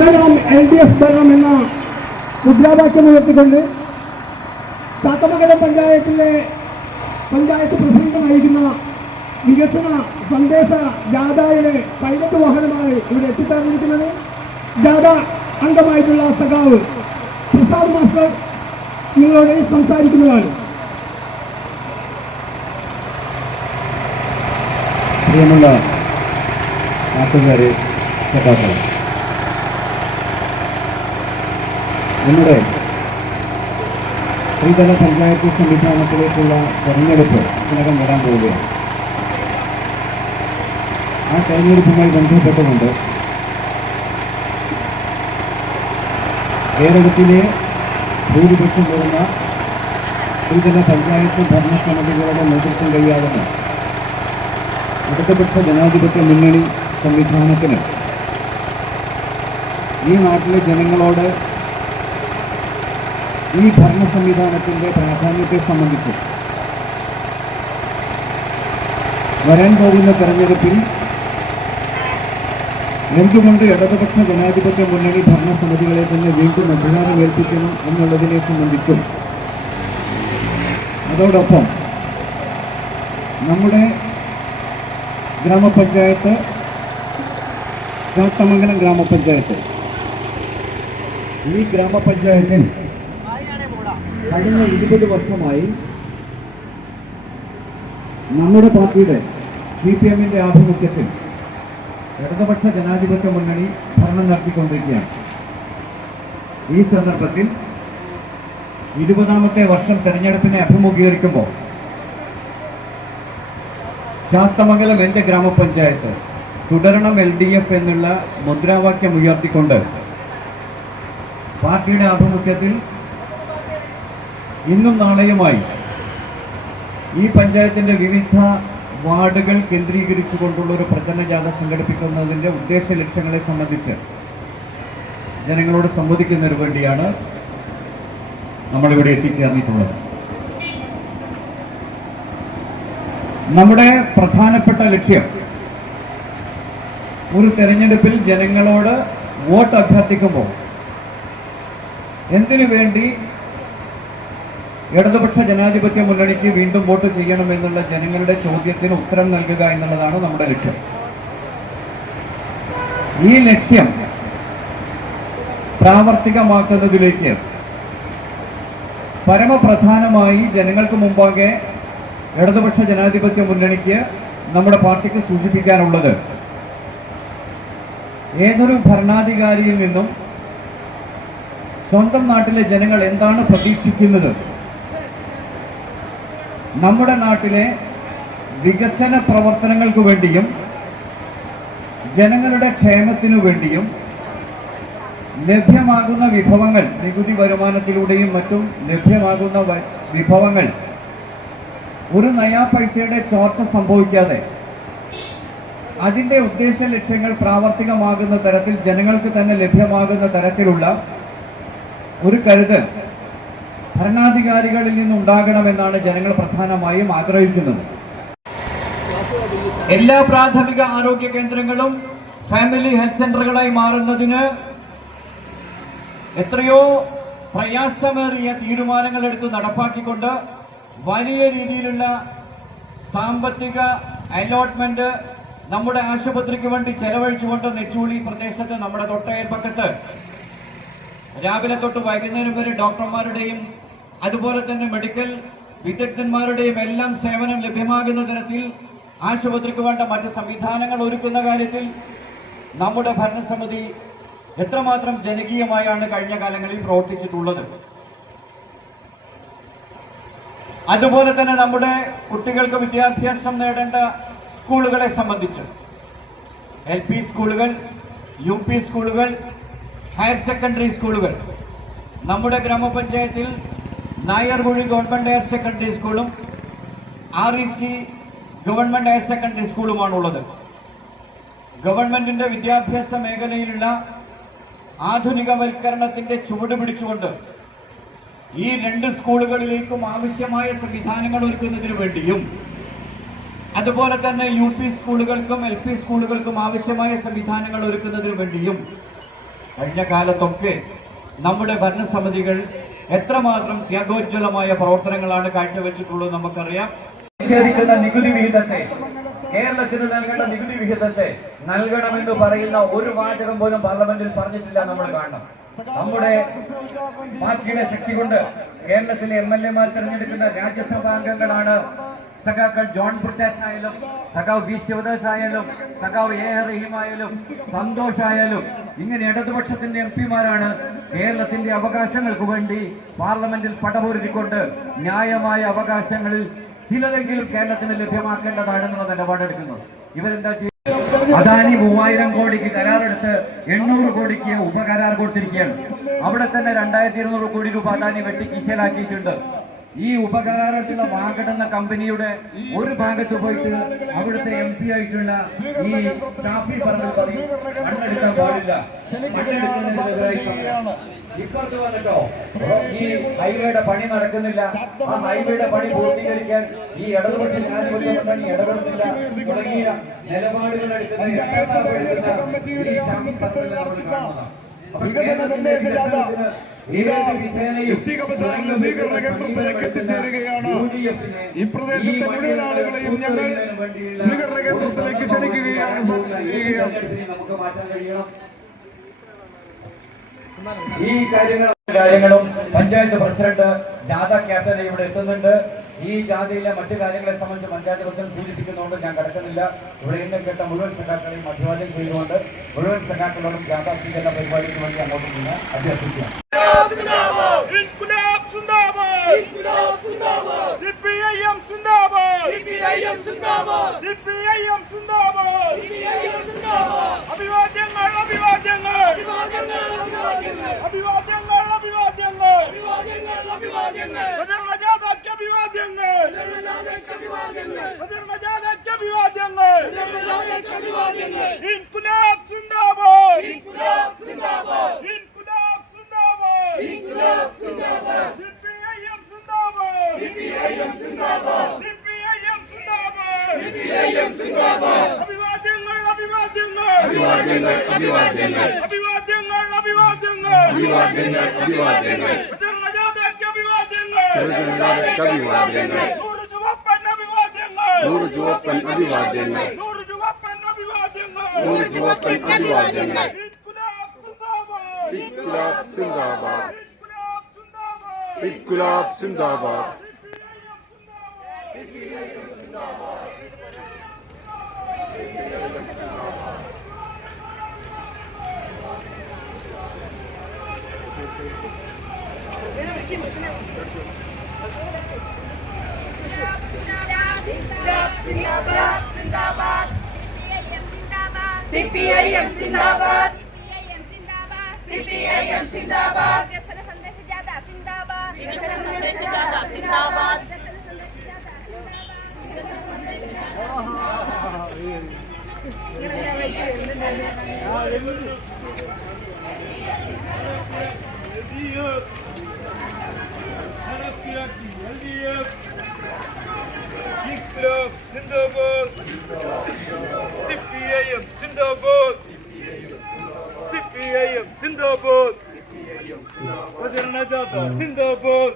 തുടരാം LDF ഭരണം എന്ന മുദ്രാവാക്യം ഉയർത്തിക്കൊണ്ട് ചാത്തമംഗലം പഞ്ചായത്ത് പ്രസിഡന്റ് നയിക്കുന്ന വികസന സന്ദേശ ജാഥയുടെ പൈലറ്റ് വാഹനമാണ് ഇവിടെ എത്തിച്ചേർന്നിരിക്കുന്നത്. ജാഥ അംഗമായിട്ടുള്ള സഖാവ് പ്രസാദ് മാസ്റ്റർ നിങ്ങളോട് സംസാരിക്കുന്നതാണ്. പ്രിയമുള്ള നാട്ടുകാരെ, സഖാക്കളെ, നമ്മുടെ ത്രിതല പഞ്ചായത്ത് സംവിധാനത്തിലേക്കുള്ള തെരഞ്ഞെടുപ്പ് ഇതിനകം വരാൻ പോവുകയാണ്. ആ തെരഞ്ഞെടുപ്പുമായി ബന്ധപ്പെട്ടുകൊണ്ട് കേരളത്തിലെ ഭൂരിപക്ഷം വരുന്ന ത്രിതല പഞ്ചായത്ത് ഭരണസമിതികളുടെ നേതൃത്വം കൈയാളുന്ന ഇടതുപക്ഷ ജനാധിപത്യ മുന്നണി സംവിധാനത്തിന് ഈ നാട്ടിലെ ജനങ്ങളോട് ഈ ഭരണ സംവിധാനത്തിൻ്റെ പ്രാധാന്യത്തെ സംബന്ധിച്ച് വരാൻ പോകുന്ന തെരഞ്ഞെടുപ്പിൽ എന്തുകൊണ്ട് ഇടതുപക്ഷ ജനാധിപത്യ മുന്നണി ഭരണസമിതികളെ തന്നെ വീണ്ടും അധികാരമേൽപ്പിക്കണം എന്നുള്ളതിനെ സംബന്ധിച്ചും അതോടൊപ്പം നമ്മുടെ ഗ്രാമപഞ്ചായത്ത് ചാത്തമംഗലം ഗ്രാമപഞ്ചായത്ത് ഈ ഗ്രാമപഞ്ചായത്തിൽ കഴിഞ്ഞ 20 വർഷമായി നമ്മുടെ പാർട്ടിയുടെ CPM-ന്റെ ആഭിമുഖ്യത്തിൽ ഇടതുപക്ഷ ജനാധിപത്യ മുന്നണി ഭരണം നടത്തിക്കൊണ്ടിരിക്കുകയാണ്. ഈ സന്ദർഭത്തിൽ 20ാമത്തെ വർഷം തെരഞ്ഞെടുപ്പിനെ അഭിമുഖീകരിക്കുമ്പോൾ ചാത്തമംഗലം എൻ്റെ ഗ്രാമപഞ്ചായത്ത് തുടരണം LDF എന്നുള്ള മുദ്രാവാക്യം ഉയർത്തിക്കൊണ്ട് പാർട്ടിയുടെ ആഭിമുഖ്യത്തിൽ ഇന്നും നാളെയുമായി ഈ പഞ്ചായത്തിൻ്റെ വിവിധ വാർഡുകൾ കേന്ദ്രീകരിച്ചുകൊണ്ടുള്ള ഒരു പ്രചരണ ജാഥ സംഘടിപ്പിക്കുന്നതിൻ്റെ ഉദ്ദേശ ലക്ഷ്യങ്ങളെ സംബന്ധിച്ച് ജനങ്ങളോട് സംവദിക്കുന്നതിന് വേണ്ടിയാണ് നമ്മളിവിടെ എത്തിച്ചേർന്നിട്ടുള്ളത്. നമ്മുടെ പ്രധാനപ്പെട്ട ലക്ഷ്യം ഒരു തെരഞ്ഞെടുപ്പിൽ ജനങ്ങളോട് വോട്ട് അഭ്യർത്ഥിക്കുമ്പോൾ എന്തിനു വേണ്ടി ഇടതുപക്ഷ ജനാധിപത്യ മുന്നണിക്ക് വീണ്ടും വോട്ട് ചെയ്യണമെന്നുള്ള ജനങ്ങളുടെ ചോദ്യത്തിന് ഉത്തരം നൽകുക എന്നുള്ളതാണ് നമ്മുടെ ലക്ഷ്യം. ഈ ലക്ഷ്യം പ്രാവർത്തികമാക്കുന്നതിലേക്ക് പരമപ്രധാനമായി ജനങ്ങൾക്ക് മുമ്പാകെ ഇടതുപക്ഷ ജനാധിപത്യ മുന്നണിക്ക് നമ്മുടെ പാർട്ടിക്ക് സൂചിപ്പിക്കാനുള്ളത് ഏതൊരു ഭരണാധികാരിയിൽ നിന്നും സ്വന്തം നാട്ടിലെ ജനങ്ങൾ എന്താണ് പ്രതീക്ഷിക്കുന്നത്, നമ്മുടെ നാട്ടിലെ വികസന പ്രവർത്തനങ്ങൾക്ക് വേണ്ടിയും ജനങ്ങളുടെ ക്ഷേമത്തിനു വേണ്ടിയും ലഭ്യമാകുന്ന വിഭവങ്ങൾ, നികുതി വരുമാനത്തിലൂടെയും മറ്റും ലഭ്യമാകുന്ന വിഭവങ്ങൾ ഒരു നയാ പൈസയുടെ ചോർച്ച സംഭവിക്കാതെ അതിൻ്റെ ഉദ്ദേശ ലക്ഷ്യങ്ങൾ പ്രാവർത്തികമാകുന്ന തരത്തിൽ ജനങ്ങൾക്ക് തന്നെ ലഭ്യമാകുന്ന തരത്തിലുള്ള ഒരു കരുതൽ ഭരണാധികാരികളിൽ നിന്നുണ്ടാകണമെന്നാണ് ജനങ്ങൾ പ്രധാനമായും ആഗ്രഹിക്കുന്നത്. എല്ലാ പ്രാഥമിക ആരോഗ്യ കേന്ദ്രങ്ങളും ഫാമിലി ഹെൽത്ത് സെന്ററുകളായി മാറുന്നതിന് എത്രയോ പ്രയാസമേറിയ തീരുമാനങ്ങൾ എടുത്ത് നടപ്പാക്കിക്കൊണ്ട് വലിയ രീതിയിലുള്ള സാമ്പത്തിക അലോട്ട്മെന്റ് നമ്മുടെ ആശുപത്രിക്ക് വേണ്ടി ചെലവഴിച്ചുകൊണ്ട് നെച്ചൂളി പ്രദേശത്ത് നമ്മുടെ തൊട്ടയൽപ്പക്കത്ത് രാവിലെ തൊട്ട് വൈകുന്നേരം വരെ ഡോക്ടർമാരുടെയും അതുപോലെ തന്നെ മെഡിക്കൽ വിദഗ്ധന്മാരുടെയും എല്ലാം സേവനം ലഭ്യമാകുന്ന തരത്തിൽ ആശുപത്രിക്ക് വേണ്ട മറ്റ് സംവിധാനങ്ങൾ ഒരുക്കുന്ന കാര്യത്തിൽ നമ്മുടെ ഭരണസമിതി എത്രമാത്രം ജനകീയമായാണ് കഴിഞ്ഞ കാലങ്ങളിൽ പ്രവർത്തിച്ചിട്ടുള്ളത്. അതുപോലെ തന്നെ നമ്മുടെ കുട്ടികൾക്ക് വിദ്യാഭ്യാസം നേടേണ്ട സ്കൂളുകളെ സംബന്ധിച്ച് LP സ്കൂളുകൾ, UP സ്കൂളുകൾ, ഹയർ സെക്കൻഡറി സ്കൂളുകൾ, നമ്മുടെ ഗ്രാമപഞ്ചായത്തിൽ നായർകുഴി ഗവൺമെന്റ് ഹയർ സെക്കൻഡറി സ്കൂളും REC ഗവൺമെന്റ് ഹയർ സെക്കൻഡറി സ്കൂളുമാണുള്ളത്. ഗവൺമെന്റിന്റെ വിദ്യാഭ്യാസ മേഖലയിലുള്ള ആധുനികവൽക്കരണത്തിന്റെ ചുവട് പിടിച്ചുകൊണ്ട് ഈ 2 സ്കൂളുകളിലേക്കും ആവശ്യമായ സംവിധാനങ്ങൾ ഒരുക്കുന്നതിന് വേണ്ടിയും അതുപോലെ തന്നെ UP സ്കൂളുകൾക്കും LP സ്കൂളുകൾക്കും ആവശ്യമായ സംവിധാനങ്ങൾ ഒരുക്കുന്നതിന് വേണ്ടിയും കഴിഞ്ഞ കാലത്തൊക്കെ നമ്മുടെ ഭരണസമിതികൾ എത്രമാത്രം ത്യാഗോജ്വലമായ പ്രവർത്തനങ്ങളാണ് കാഴ്ചവെച്ചിട്ടുള്ളത് നമുക്കറിയാം. നിഷേധിക്കുന്ന നികുതി വിഹിതത്തെ, കേരളത്തിന് നൽകേണ്ട നികുതി വിഹിതത്തെ നൽകണമെന്ന് പറയുന്ന ഒരു വാചകം പോലും പാർലമെന്റിൽ പറഞ്ഞിട്ടില്ല. നമ്മൾ കാണണം. നമ്മുടെ പാർട്ടിയുടെ ശക്തി കൊണ്ട് കേരളത്തിലെ MLA-മാർ തിരഞ്ഞെടുക്കുന്ന രാജ്യസഭാ അംഗങ്ങളാണ് സഖാക്കൾ ജോൺ ബ്രിട്ടാസ് ആയാലും, സഖാവ് വി ശിവദാസ് ആയാലും, സഖാവ് A. റഹീം ആയാലും, സന്തോഷ് ആയാലും, ഇങ്ങനെ ഇടതുപക്ഷത്തിന്റെ MP-മാരാണ് കേരളത്തിന്റെ അവകാശങ്ങൾക്ക് വേണ്ടി പാർലമെന്റിൽ പടപൊരുതിക്കൊണ്ട് ന്യായമായ അവകാശങ്ങളിൽ ചിലതെങ്കിലും കേരളത്തിന് ലഭ്യമാക്കേണ്ടതാണെന്നുള്ള നിലപാടെടുക്കുന്നത്. ഇവരെന്താ ചെയ്യുന്നത്? അദാനി 3000 കോടിക്ക് കരാറെടുത്ത് 800 കോടിക്ക് ഉപകരാർ കൊടുത്തിരിക്കുകയാണ്. അവിടെ തന്നെ 2200 കോടി രൂപ അദാനി വെട്ടി കീശയിലാക്കിയിട്ടുണ്ട്. ഈ ഉപകരാറുള്ള വാഗടുന്ന കമ്പനിയുടെ ഒരു ഭാഗത്ത് പോയിട്ട് അവിടുത്തെ MP ആയിട്ടുള്ള ഈ ഷാഫി പറമ്പിൽ പറയും മണ്ണെടുക്കാൻ പാടില്ല, മണ്ണെടുക്കുന്നതിനെതിരായി ഇപ്പുറത്ത് വന്നിട്ടോ ഈ ഹൈവേയുടെ പണി നടക്കുന്നില്ല, ആ ഹൈവേയുടെ പണി പൂർത്തീകരിക്കാൻ ഈ ഇടതുപക്ഷ ജനാധിപത്യ മുന്നണി ഇടപെടുന്നില്ല തുടങ്ങിയ നിലപാടുകൾ എടുക്കുന്ന ഈ ഷാഫി പറമ്പിൽ നമ്മൾ കാണുന്നതാണ്. ഈ പ്രദേശത്തെ മുഴുവൻ ആളുകളെയും ഞങ്ങൾ സ്വീകരണ കേന്ദ്രത്തിലേക്ക് ക്ഷണിക്കുകയാണ്. നമുക്ക് മാറ്റാൻ കഴിയണം. ഈ കാര്യങ്ങളും പഞ്ചായത്ത് പ്രസിഡന്റ് ജാഥ ക്യാപ്റ്റൻ ഇവിടെ എത്തുന്നുണ്ട്. ഈ ജാഥയിലെ മറ്റു കാര്യങ്ങളെ സംബന്ധിച്ച് പഞ്ചായത്ത് പ്രസിഡന്റ് സൂചിപ്പിക്കുന്നതുകൊണ്ട് ഞാൻ കടക്കുന്നില്ല. ഇവിടെ ഇന്ന് കേട്ട മുഴുവൻ സഖാക്കളെയും അഭിവാദ്യം ചെയ്തുകൊണ്ട് മുഴുവൻ സഖാക്കളോടും ജാഥാ സ്വീകരണ പരിപാടിക്ക് വേണ്ടി അങ്ങോട്ട് നിന്ന് അഭ്യർത്ഥിക്കുകയാണ്. ഇൻക്ലാബ് സിന്ദാബാദ്. CPIM जिंदाबाद, CPIM जिंदाबाद, विकसन संदेश ज्यादा जिंदाबाद, विकसन संदेश ज्यादा जिंदाबाद, CPIM जिंदाबाद, CPIM जिंदाबाद, प्रजन जाता जिंदाबाद,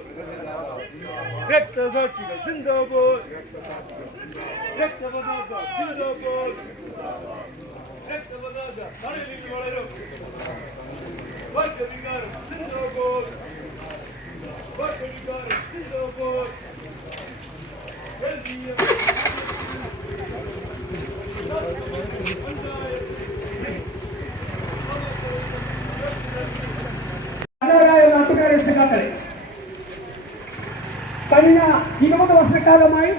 व्यक्त साक्षी जिंदाबाद, व्यक्त बदाता जिंदाबाद, व्यक्त बदाता सारे लिखने वाले लोग वर्ग अधिकार जिंदाबाद, वर्ग अधिकार जिंदाबाद, നാട്ടുകാരെ സഖാക്കളെ, കഴിഞ്ഞ 20 വർഷക്കാലമായി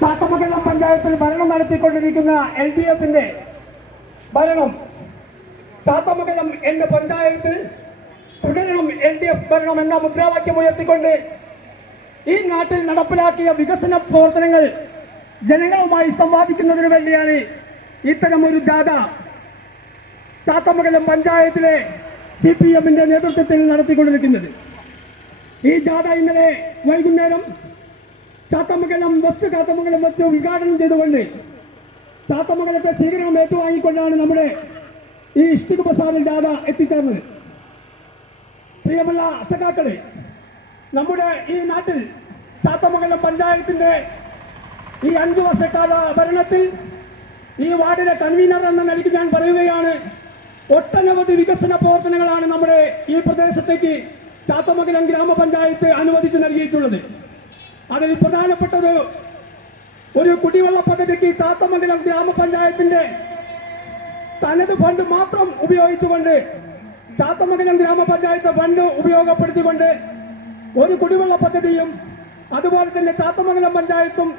ചാത്തമംഗലം പഞ്ചായത്തിൽ ഭരണം നടത്തിക്കൊണ്ടിരിക്കുന്ന LDF-ന്റെ ഭരണം ചാത്തമംഗലം എന്ന പഞ്ചായത്തിൽ തുടരണം LDF ഭരണം എന്ന മുദ്രാവാക്യം ഉയർത്തിക്കൊണ്ട് ഈ നാട്ടിൽ നടപ്പിലാക്കിയ വികസന പ്രവർത്തനങ്ങൾ ജനങ്ങളുമായി സംവാദിക്കുന്നതിന് വേണ്ടിയാണ് ഇത്തരമൊരു ജാഥ ചാത്തമംഗലം പഞ്ചായത്തിലെ CPM-ന്റെ നേതൃത്വത്തിൽ നടത്തിക്കൊണ്ടിരിക്കുന്നത്. ഈ ജാഥ ഇന്നലെ വൈകുന്നേരം ചാത്തമംഗലം വെസ്റ്റ് ചാത്തമംഗലം വെച്ച് ഉദ്ഘാടനം ചെയ്തുകൊണ്ട് ചാത്തമംഗലത്തെ സ്വീകരണം ഏറ്റുവാങ്ങിക്കൊണ്ടാണ് നമ്മുടെ ഈ ഇഷ്ടിക ബസാറിൽ ജാഥ എത്തിച്ചേർന്നത്. പ്രിയമുള്ള സഖാക്കളെ, നമ്മുടെ ഈ നാട്ടിൽ ചാത്തമംഗലം പഞ്ചായത്തിന്റെ ഈ 5 വർഷക്കാല ഭരണത്തിൽ ഈ വാർഡിലെ കൺവീനർ എന്ന നിലയ്ക്ക് ഞാൻ പറയുകയാണ്, ഒട്ടനവധി വികസന പ്രവർത്തനങ്ങളാണ് നമ്മുടെ ഈ പ്രദേശത്തേക്ക് ചാത്തമംഗലം ഗ്രാമപഞ്ചായത്ത് അനുവദിച്ചു നൽകിയിട്ടുള്ളത്. അതിൽ പ്രധാനപ്പെട്ടത് ഒരു കുടിവെള്ള പദ്ധതിക്ക് ചാത്തമംഗലം ഗ്രാമപഞ്ചായത്തിന്റെ തനത് ഫണ്ട് മാത്രം ഉപയോഗിച്ചുകൊണ്ട്, ചാത്തമംഗലം ഗ്രാമപഞ്ചായത്ത് ഫണ്ട് ഉപയോഗപ്പെടുത്തിക്കൊണ്ട് ഒരു കുടിവെള്ള പദ്ധതിയും, അതുപോലെ തന്നെ ചാത്തമംഗലം പഞ്ചായത്തും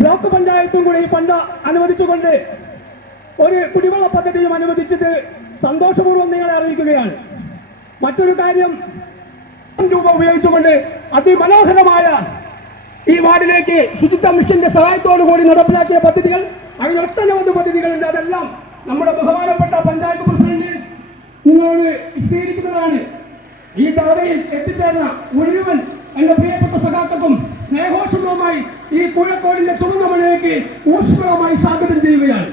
ബ്ലോക്ക് പഞ്ചായത്തും കൂടി ഫണ്ട് അനുവദിച്ചുകൊണ്ട് ഒരു കുടിവെള്ള പദ്ധതിയും അനുവദിച്ചത് സന്തോഷപൂർവ്വം നിങ്ങളെ അറിയിക്കുകയാണ്. മറ്റൊരു കാര്യം, രൂപ ഉപയോഗിച്ചുകൊണ്ട് അതിമനോഹരമായ ഈ വാർഡിലേക്ക് ശുചിത്വ മിഷന്റെ സഹായത്തോടു കൂടി നടപ്പിലാക്കിയ പദ്ധതികൾ, അങ്ങനെ ഒട്ടനവധി പദ്ധതികളുണ്ട്. അതെല്ലാം നമ്മുടെ ബഹുമാനപ്പെട്ട പഞ്ചായത്ത് പ്രസിഡന്റ് നിങ്ങളോട് വിശദീകരിക്കുന്നതാണ്. ഈ ദാവയിൽ എത്തിച്ചേർന്ന മുഴുവൻ എന്റെ പ്രിയപ്പെട്ട സഖാക്കൾക്കും സ്നേഹോഷ്മവുമായി ഈ കോഴിക്കോടിന്റെ ചുവന്ന മഴയ്ക്ക് ഊഷ്മളമായി സ്വാഗതം ചെയ്യുകയാണ്.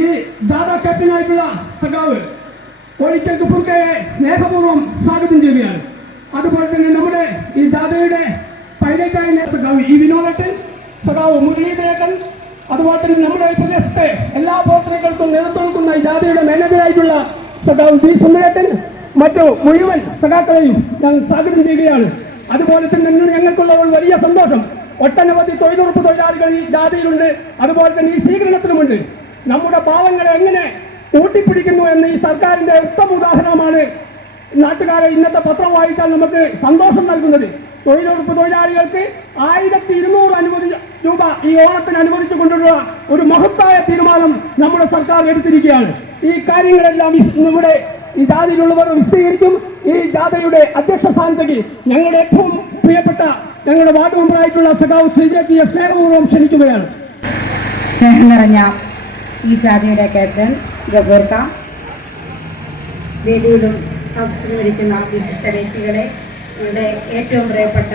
ഈ ജാഥ ക്യാപ്റ്റനായിട്ടുള്ള സഖാവ് കോഴിക്കൽ കുപ്പുർക്കയെ സ്നേഹപൂർവ്വം സ്വാഗതം ചെയ്യുകയാണ്. അതുപോലെ തന്നെ നമ്മുടെ ഈ ജാഥയുടെ പൈലറ്റായ സഖാവ് ഈ വിനോദട്ടൻ, സഖാവ് മുരളീധരൻ, അതുപോലെ തന്നെ നമ്മുടെ ഈ പ്രദേശത്തെ എല്ലാ പ്രവർത്തനങ്ങൾക്കും നേതൃത്വം നൽകുന്ന ഈ ജാഥയുടെ മാനേജറായിട്ടുള്ള സഖാവ് ബി സുന്ദരേട്ടൻ, മറ്റു മുഴുവൻ സഖാക്കളെയും ഞാൻ സ്വാഗതം ചെയ്യുകയാണ്. അതുപോലെ തന്നെ ഞങ്ങൾക്കുള്ള ഒരു വലിയ സന്തോഷം, ഒട്ടനവധി തൊഴിലുറപ്പ് തൊഴിലാളികൾ ഈ ജാഥയിലുണ്ട്, അതുപോലെ തന്നെ ഈ സ്വീകരണത്തിലുമുണ്ട്. നമ്മുടെ പാവങ്ങളെ എങ്ങനെ കൂട്ടിപ്പിടിക്കുന്നു എന്ന് ഈ സർക്കാരിന്റെ ഉത്തമ ഉദാഹരണമാണ് നാട്ടുകാരെ ഇന്നത്തെ പത്രം വായിച്ചാൽ നമുക്ക് സന്തോഷം നൽകുന്നത്. തൊഴിലുറപ്പ് തൊഴിലാളികൾക്ക് 1200 രൂപ ഈ ഓണത്തിന് അനുവദിച്ചു കൊണ്ടുള്ള ഒരു മഹത്തായ തീരുമാനം നമ്മുടെ സർക്കാർ എടുത്തിരിക്കുകയാണ്. ഈ കാര്യങ്ങളെല്ലാം നമ്മുടെ ഈ ജാഥയിലുള്ളവർ വിശദീകരിക്കും. ഈ ജാഥയുടെ അധ്യക്ഷ സ്ഥാനത്തേക്ക് ഞങ്ങളുടെ ഏറ്റവും പ്രിയപ്പെട്ട ഞങ്ങളുടെ വാർഡ് മെമ്പറായിട്ടുള്ള സഖാവ് ശ്രീജയ്ക്ക് സ്നേഹപൂർവ്വം ക്ഷണിക്കുകയാണ്. സ്നേഹം നിറഞ്ഞ ഈ ജാഥയുടെ ക്യാപ്റ്റൻ ഗബൂർക്ക, വേദിയിലും സംസ്കരിക്കുന്ന വിശിഷ്ട വ്യക്തികളെ, ഇവിടെ ഏറ്റവും പ്രിയപ്പെട്ട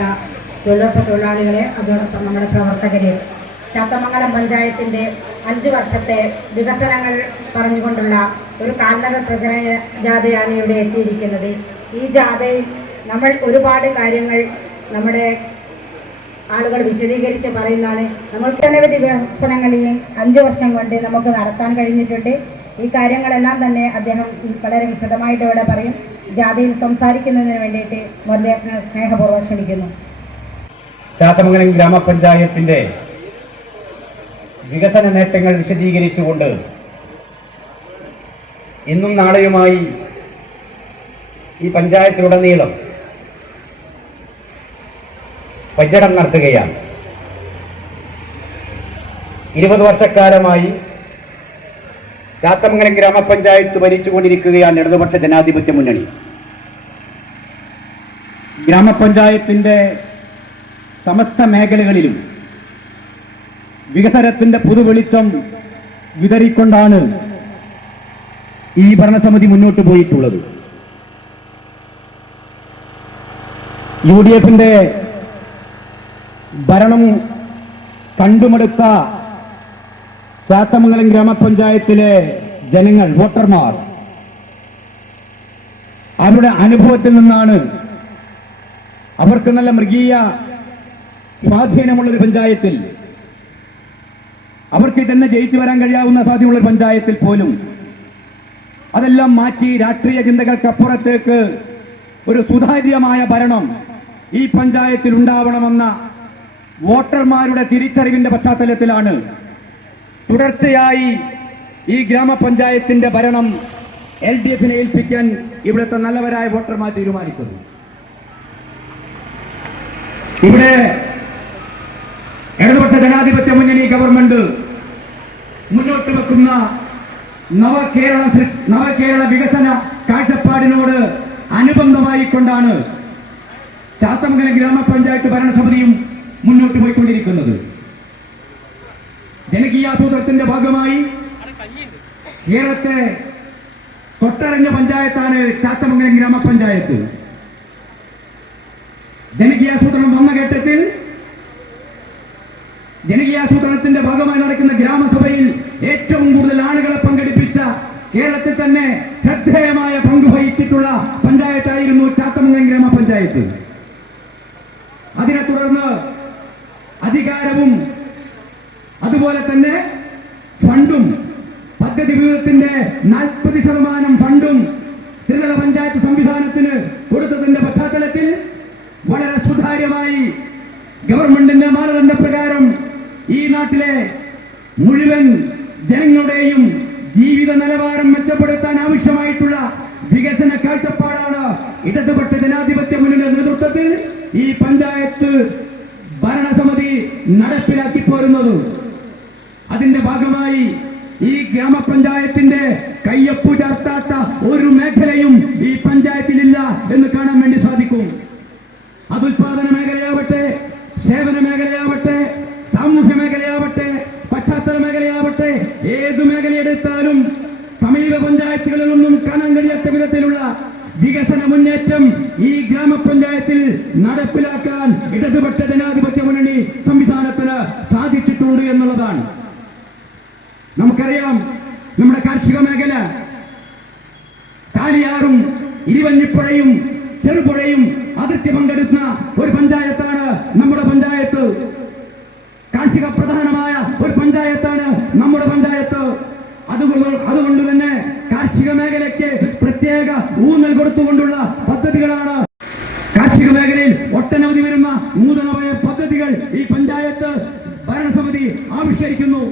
തൊഴിലുറപ്പ് തൊഴിലാളികളെ, അതോടൊപ്പം നമ്മുടെ പ്രവർത്തകരെ, ചാത്തമംഗലം പഞ്ചായത്തിൻ്റെ 5 വർഷത്തെ വികസനങ്ങൾ പറഞ്ഞുകൊണ്ടുള്ള ഒരു കാൽനട പ്രചരണ ജാഥയാണ് ഇവിടെ എത്തിയിരിക്കുന്നത്. ഈ ജാഥയിൽ നമ്മൾ ഒരുപാട് കാര്യങ്ങൾ നമ്മുടെ ആളുകൾ വിശദീകരിച്ച് പറയുന്നതാണ്. നമ്മൾക്ക് അനവധി വികസനങ്ങളെയും 5 വർഷം കൊണ്ട് നമുക്ക് നടത്താൻ കഴിഞ്ഞിട്ടുണ്ട്. ഈ കാര്യങ്ങളെല്ലാം തന്നെ അദ്ദേഹം വളരെ വിശദമായിട്ട് ഇവിടെ പറയും. ജാഥയിൽ സംസാരിക്കുന്നതിന് വേണ്ടിയിട്ട് മുരളീധരനെ സ്നേഹപൂർവ്വം ക്ഷണിക്കുന്നു. ചാത്തമംഗലം ഗ്രാമപഞ്ചായത്തിന്റെ വികസന നേട്ടങ്ങൾ വിശദീകരിച്ചുകൊണ്ട് ഇന്നും നാളെയുമായി ഈ പഞ്ചായത്തിലുടനീളം പര്യടനം നടത്തുകയാണ്. 20 വർഷക്കാലമായി ചാത്തമംഗലം ഗ്രാമപഞ്ചായത്ത് ഭരിച്ചുകൊണ്ടിരിക്കുകയാണ് ഇടതുപക്ഷ ജനാധിപത്യ മുന്നണി. ഗ്രാമപഞ്ചായത്തിന്റെ സമസ്ത മേഖലകളിലും വികസനത്തിന്റെ പുതുവെളിച്ചം വിതറിക്കൊണ്ടാണ് ഈ ഭരണസമിതി മുന്നോട്ട് പോയിട്ടുള്ളത്. UDFന്റെ ഭരണം കണ്ടുമടുത്ത ചാത്തമംഗലം ഗ്രാമപഞ്ചായത്തിലെ ജനങ്ങൾ, വോട്ടർമാർ, അവരുടെ അനുഭവത്തിൽ നിന്നാണ് അവർക്ക് നല്ല മൃഗീയ സ്വാധീനമുള്ളൊരു പഞ്ചായത്തിൽ, അവർക്ക് തന്നെ ജയിച്ചു വരാൻ കഴിയാവുന്ന സാധ്യതയുള്ളൊരു പഞ്ചായത്തിൽ പോലും അതെല്ലാം മാറ്റി രാഷ്ട്രീയ ചിന്തകൾക്കപ്പുറത്തേക്ക് ഒരു സുതാര്യമായ ഭരണം ഈ പഞ്ചായത്തിൽ ഉണ്ടാവണമെന്ന വോട്ടർമാരുടെ തിരിച്ചറിവിന്റെ പശ്ചാത്തലത്തിലാണ് തുടർച്ചയായി ഈ ഗ്രാമപഞ്ചായത്തിന്റെ ഭരണം LDFനെ ഏൽപ്പിക്കാൻ ഇവിടുത്തെ നല്ലവരായ വോട്ടർമാർ തീരുമാനിച്ചത്. ഇവിടെ ഇടതുപക്ഷ ജനാധിപത്യ മുന്നണി ഗവൺമെന്റ് മുന്നോട്ട് വെക്കുന്ന നവകേരള വികസന കാഴ്ചപ്പാടിനോട് അനുബന്ധമായിക്കൊണ്ടാണ് ചാത്തമംഗലം ഗ്രാമപഞ്ചായത്ത് ഭരണസമിതിയും മുന്നോട്ട് പോയിക്കൊണ്ടിരിക്കുന്നത്. ജനകീയാസൂത്രത്തിന്റെ ഭാഗമായി കേരളത്തെ തൊട്ടറിഞ്ഞ പഞ്ചായത്താണ് ചാത്തമംഗലം ഗ്രാമപഞ്ചായത്ത്. ജനകീയാസൂത്രണം വന്ന ഘട്ടത്തിൽ ജനകീയാസൂത്രണത്തിന്റെ ഭാഗമായി നടക്കുന്ന ഗ്രാമസഭയിൽ ഏറ്റവും കൂടുതൽ ആളുകളെ പങ്കെടുപ്പിച്ച കേരളത്തിൽ തന്നെ ശ്രദ്ധേയമായ പങ്ക് വഹിച്ചിട്ടുള്ള പഞ്ചായത്തായിരുന്നു ചാത്തമംഗലം ഗ്രാമപഞ്ചായത്ത്. അതിനെ തുടർന്ന് അധികാരവും അതുപോലെ തന്നെ ഫണ്ടും പദ്ധതി വിഹിതത്തിന്റെ 40% ഫണ്ടും ത്രിതല പഞ്ചായത്ത് സംവിധാനത്തിന് കൊടുത്തതിന്റെ പശ്ചാത്തലത്തിൽ വളരെ സുതാര്യമായി ഗവൺമെന്റിന്റെ മാനദണ്ഡപ്രകാരം ഈ നാട്ടിലെ മുഴുവൻ ജനങ്ങളുടെയും ജീവിത നിലവാരം മെച്ചപ്പെടുത്താൻ ആവശ്യമായിട്ടുള്ള വികസന കാഴ്ചപ്പാടാണ് ഇടതുപക്ഷ ജനാധിപത്യ മുന്നണിയുടെ നേതൃത്വത്തിൽ ഈ പഞ്ചായത്ത് ഭരണസമിതി നടപ്പിലാക്കി പോരുന്നത്. അതിന്റെ ഭാഗമായി ഈ ഗ്രാമപഞ്ചായത്തിന്റെ കയ്യൊപ്പു ചേർത്താത്ത ഒരു മേഖലയും ഈ പഞ്ചായത്തിലില്ല എന്ന് കാണാൻ വേണ്ടി സാധിക്കും. അത് ഉത്പാദന മേഖലയാവട്ടെ, സേവന മേഖലയാവട്ടെ, സാമൂഹ്യ മേഖലയാവട്ടെ, പശ്ചാത്തല മേഖലയാവട്ടെ, ഏതു മേഖലയെടുത്താലും സമീപ പഞ്ചായത്തുകളിൽ നിന്നും കാണാൻ കഴിയാത്ത വിധത്തിലുള്ള വികസന മുന്നേറ്റം ഈ ഗ്രാമപഞ്ചായത്തിൽ നടപ്പിലാക്കാൻ ഇടതുപക്ഷ ജനാധിപത്യ മുന്നണി സംവിധാനത്തിന് സാധിച്ചിട്ടുണ്ട് എന്നുള്ളതാണ്. നമുക്കറിയാം, നമ്മുടെ കാർഷിക മേഖല ചാലിയാറും ഇരുവഞ്ഞിപ്പുഴയും ചെറുപുഴയും അതിർത്തി പങ്കെടുക്കുന്ന ഒരു പഞ്ചായത്താണ് നമ്മുടെ പഞ്ചായത്ത്. കാർഷിക പ്രധാനമായ ഒരു പഞ്ചായത്താണ് നമ്മുടെ പഞ്ചായത്ത്. അതുകൊണ്ട് തന്നെ കാർഷിക മേഖലയ്ക്ക് പ്രത്യേക ഊന്നൽ കൊടുത്തുകൊണ്ടുള്ള പദ്ധതികളാണ്. കാർഷിക മേഖലയിൽ ഒട്ടനവധി വരുന്ന നൂതനമായ പദ്ധതികൾ ഈ പഞ്ചായത്ത് ഭരണസമിതി ആവിഷ്കരിക്കുന്നു.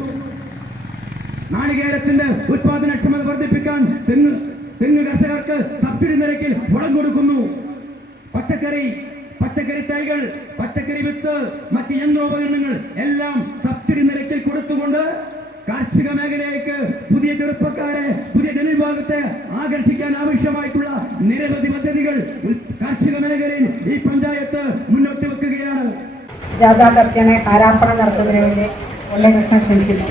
നാളികേരത്തിന്റെ ഉത്പാദനക്ഷമത വർദ്ധിപ്പിക്കാൻ തെങ്ങ് കർഷകർക്ക് സബ്സിഡി നിരക്കിൽ വളം കൊടുക്കുന്നു. പച്ചക്കറി തൈകൾ, പച്ചക്കറി വിത്ത്, മറ്റ് യന്ത്രോപകരണങ്ങൾ എല്ലാം സബ്സിഡി നിരക്കിൽ കൊടുത്തുകൊണ്ട് കാർഷിക മേഖലയിലേക്ക് പുതിയ ചെറുപ്പക്കാരെ, പുതിയ ജനവിഭാഗത്തെ ആകർഷിക്കാൻ ആവശ്യമായിട്ടുള്ള നിരവധി പദ്ധതികൾ കാർഷിക മേഖലയിൽ ഈ പഞ്ചായത്ത് മുന്നോട്ട് വെക്കുകയാണ്. ജാഥാകർത്തിനെ ആരാപ്പണം നടത്തുന്നതിന് വേണ്ടി ഉണ്ണികൃഷ്ണൻ ക്ഷണിക്കുന്നു.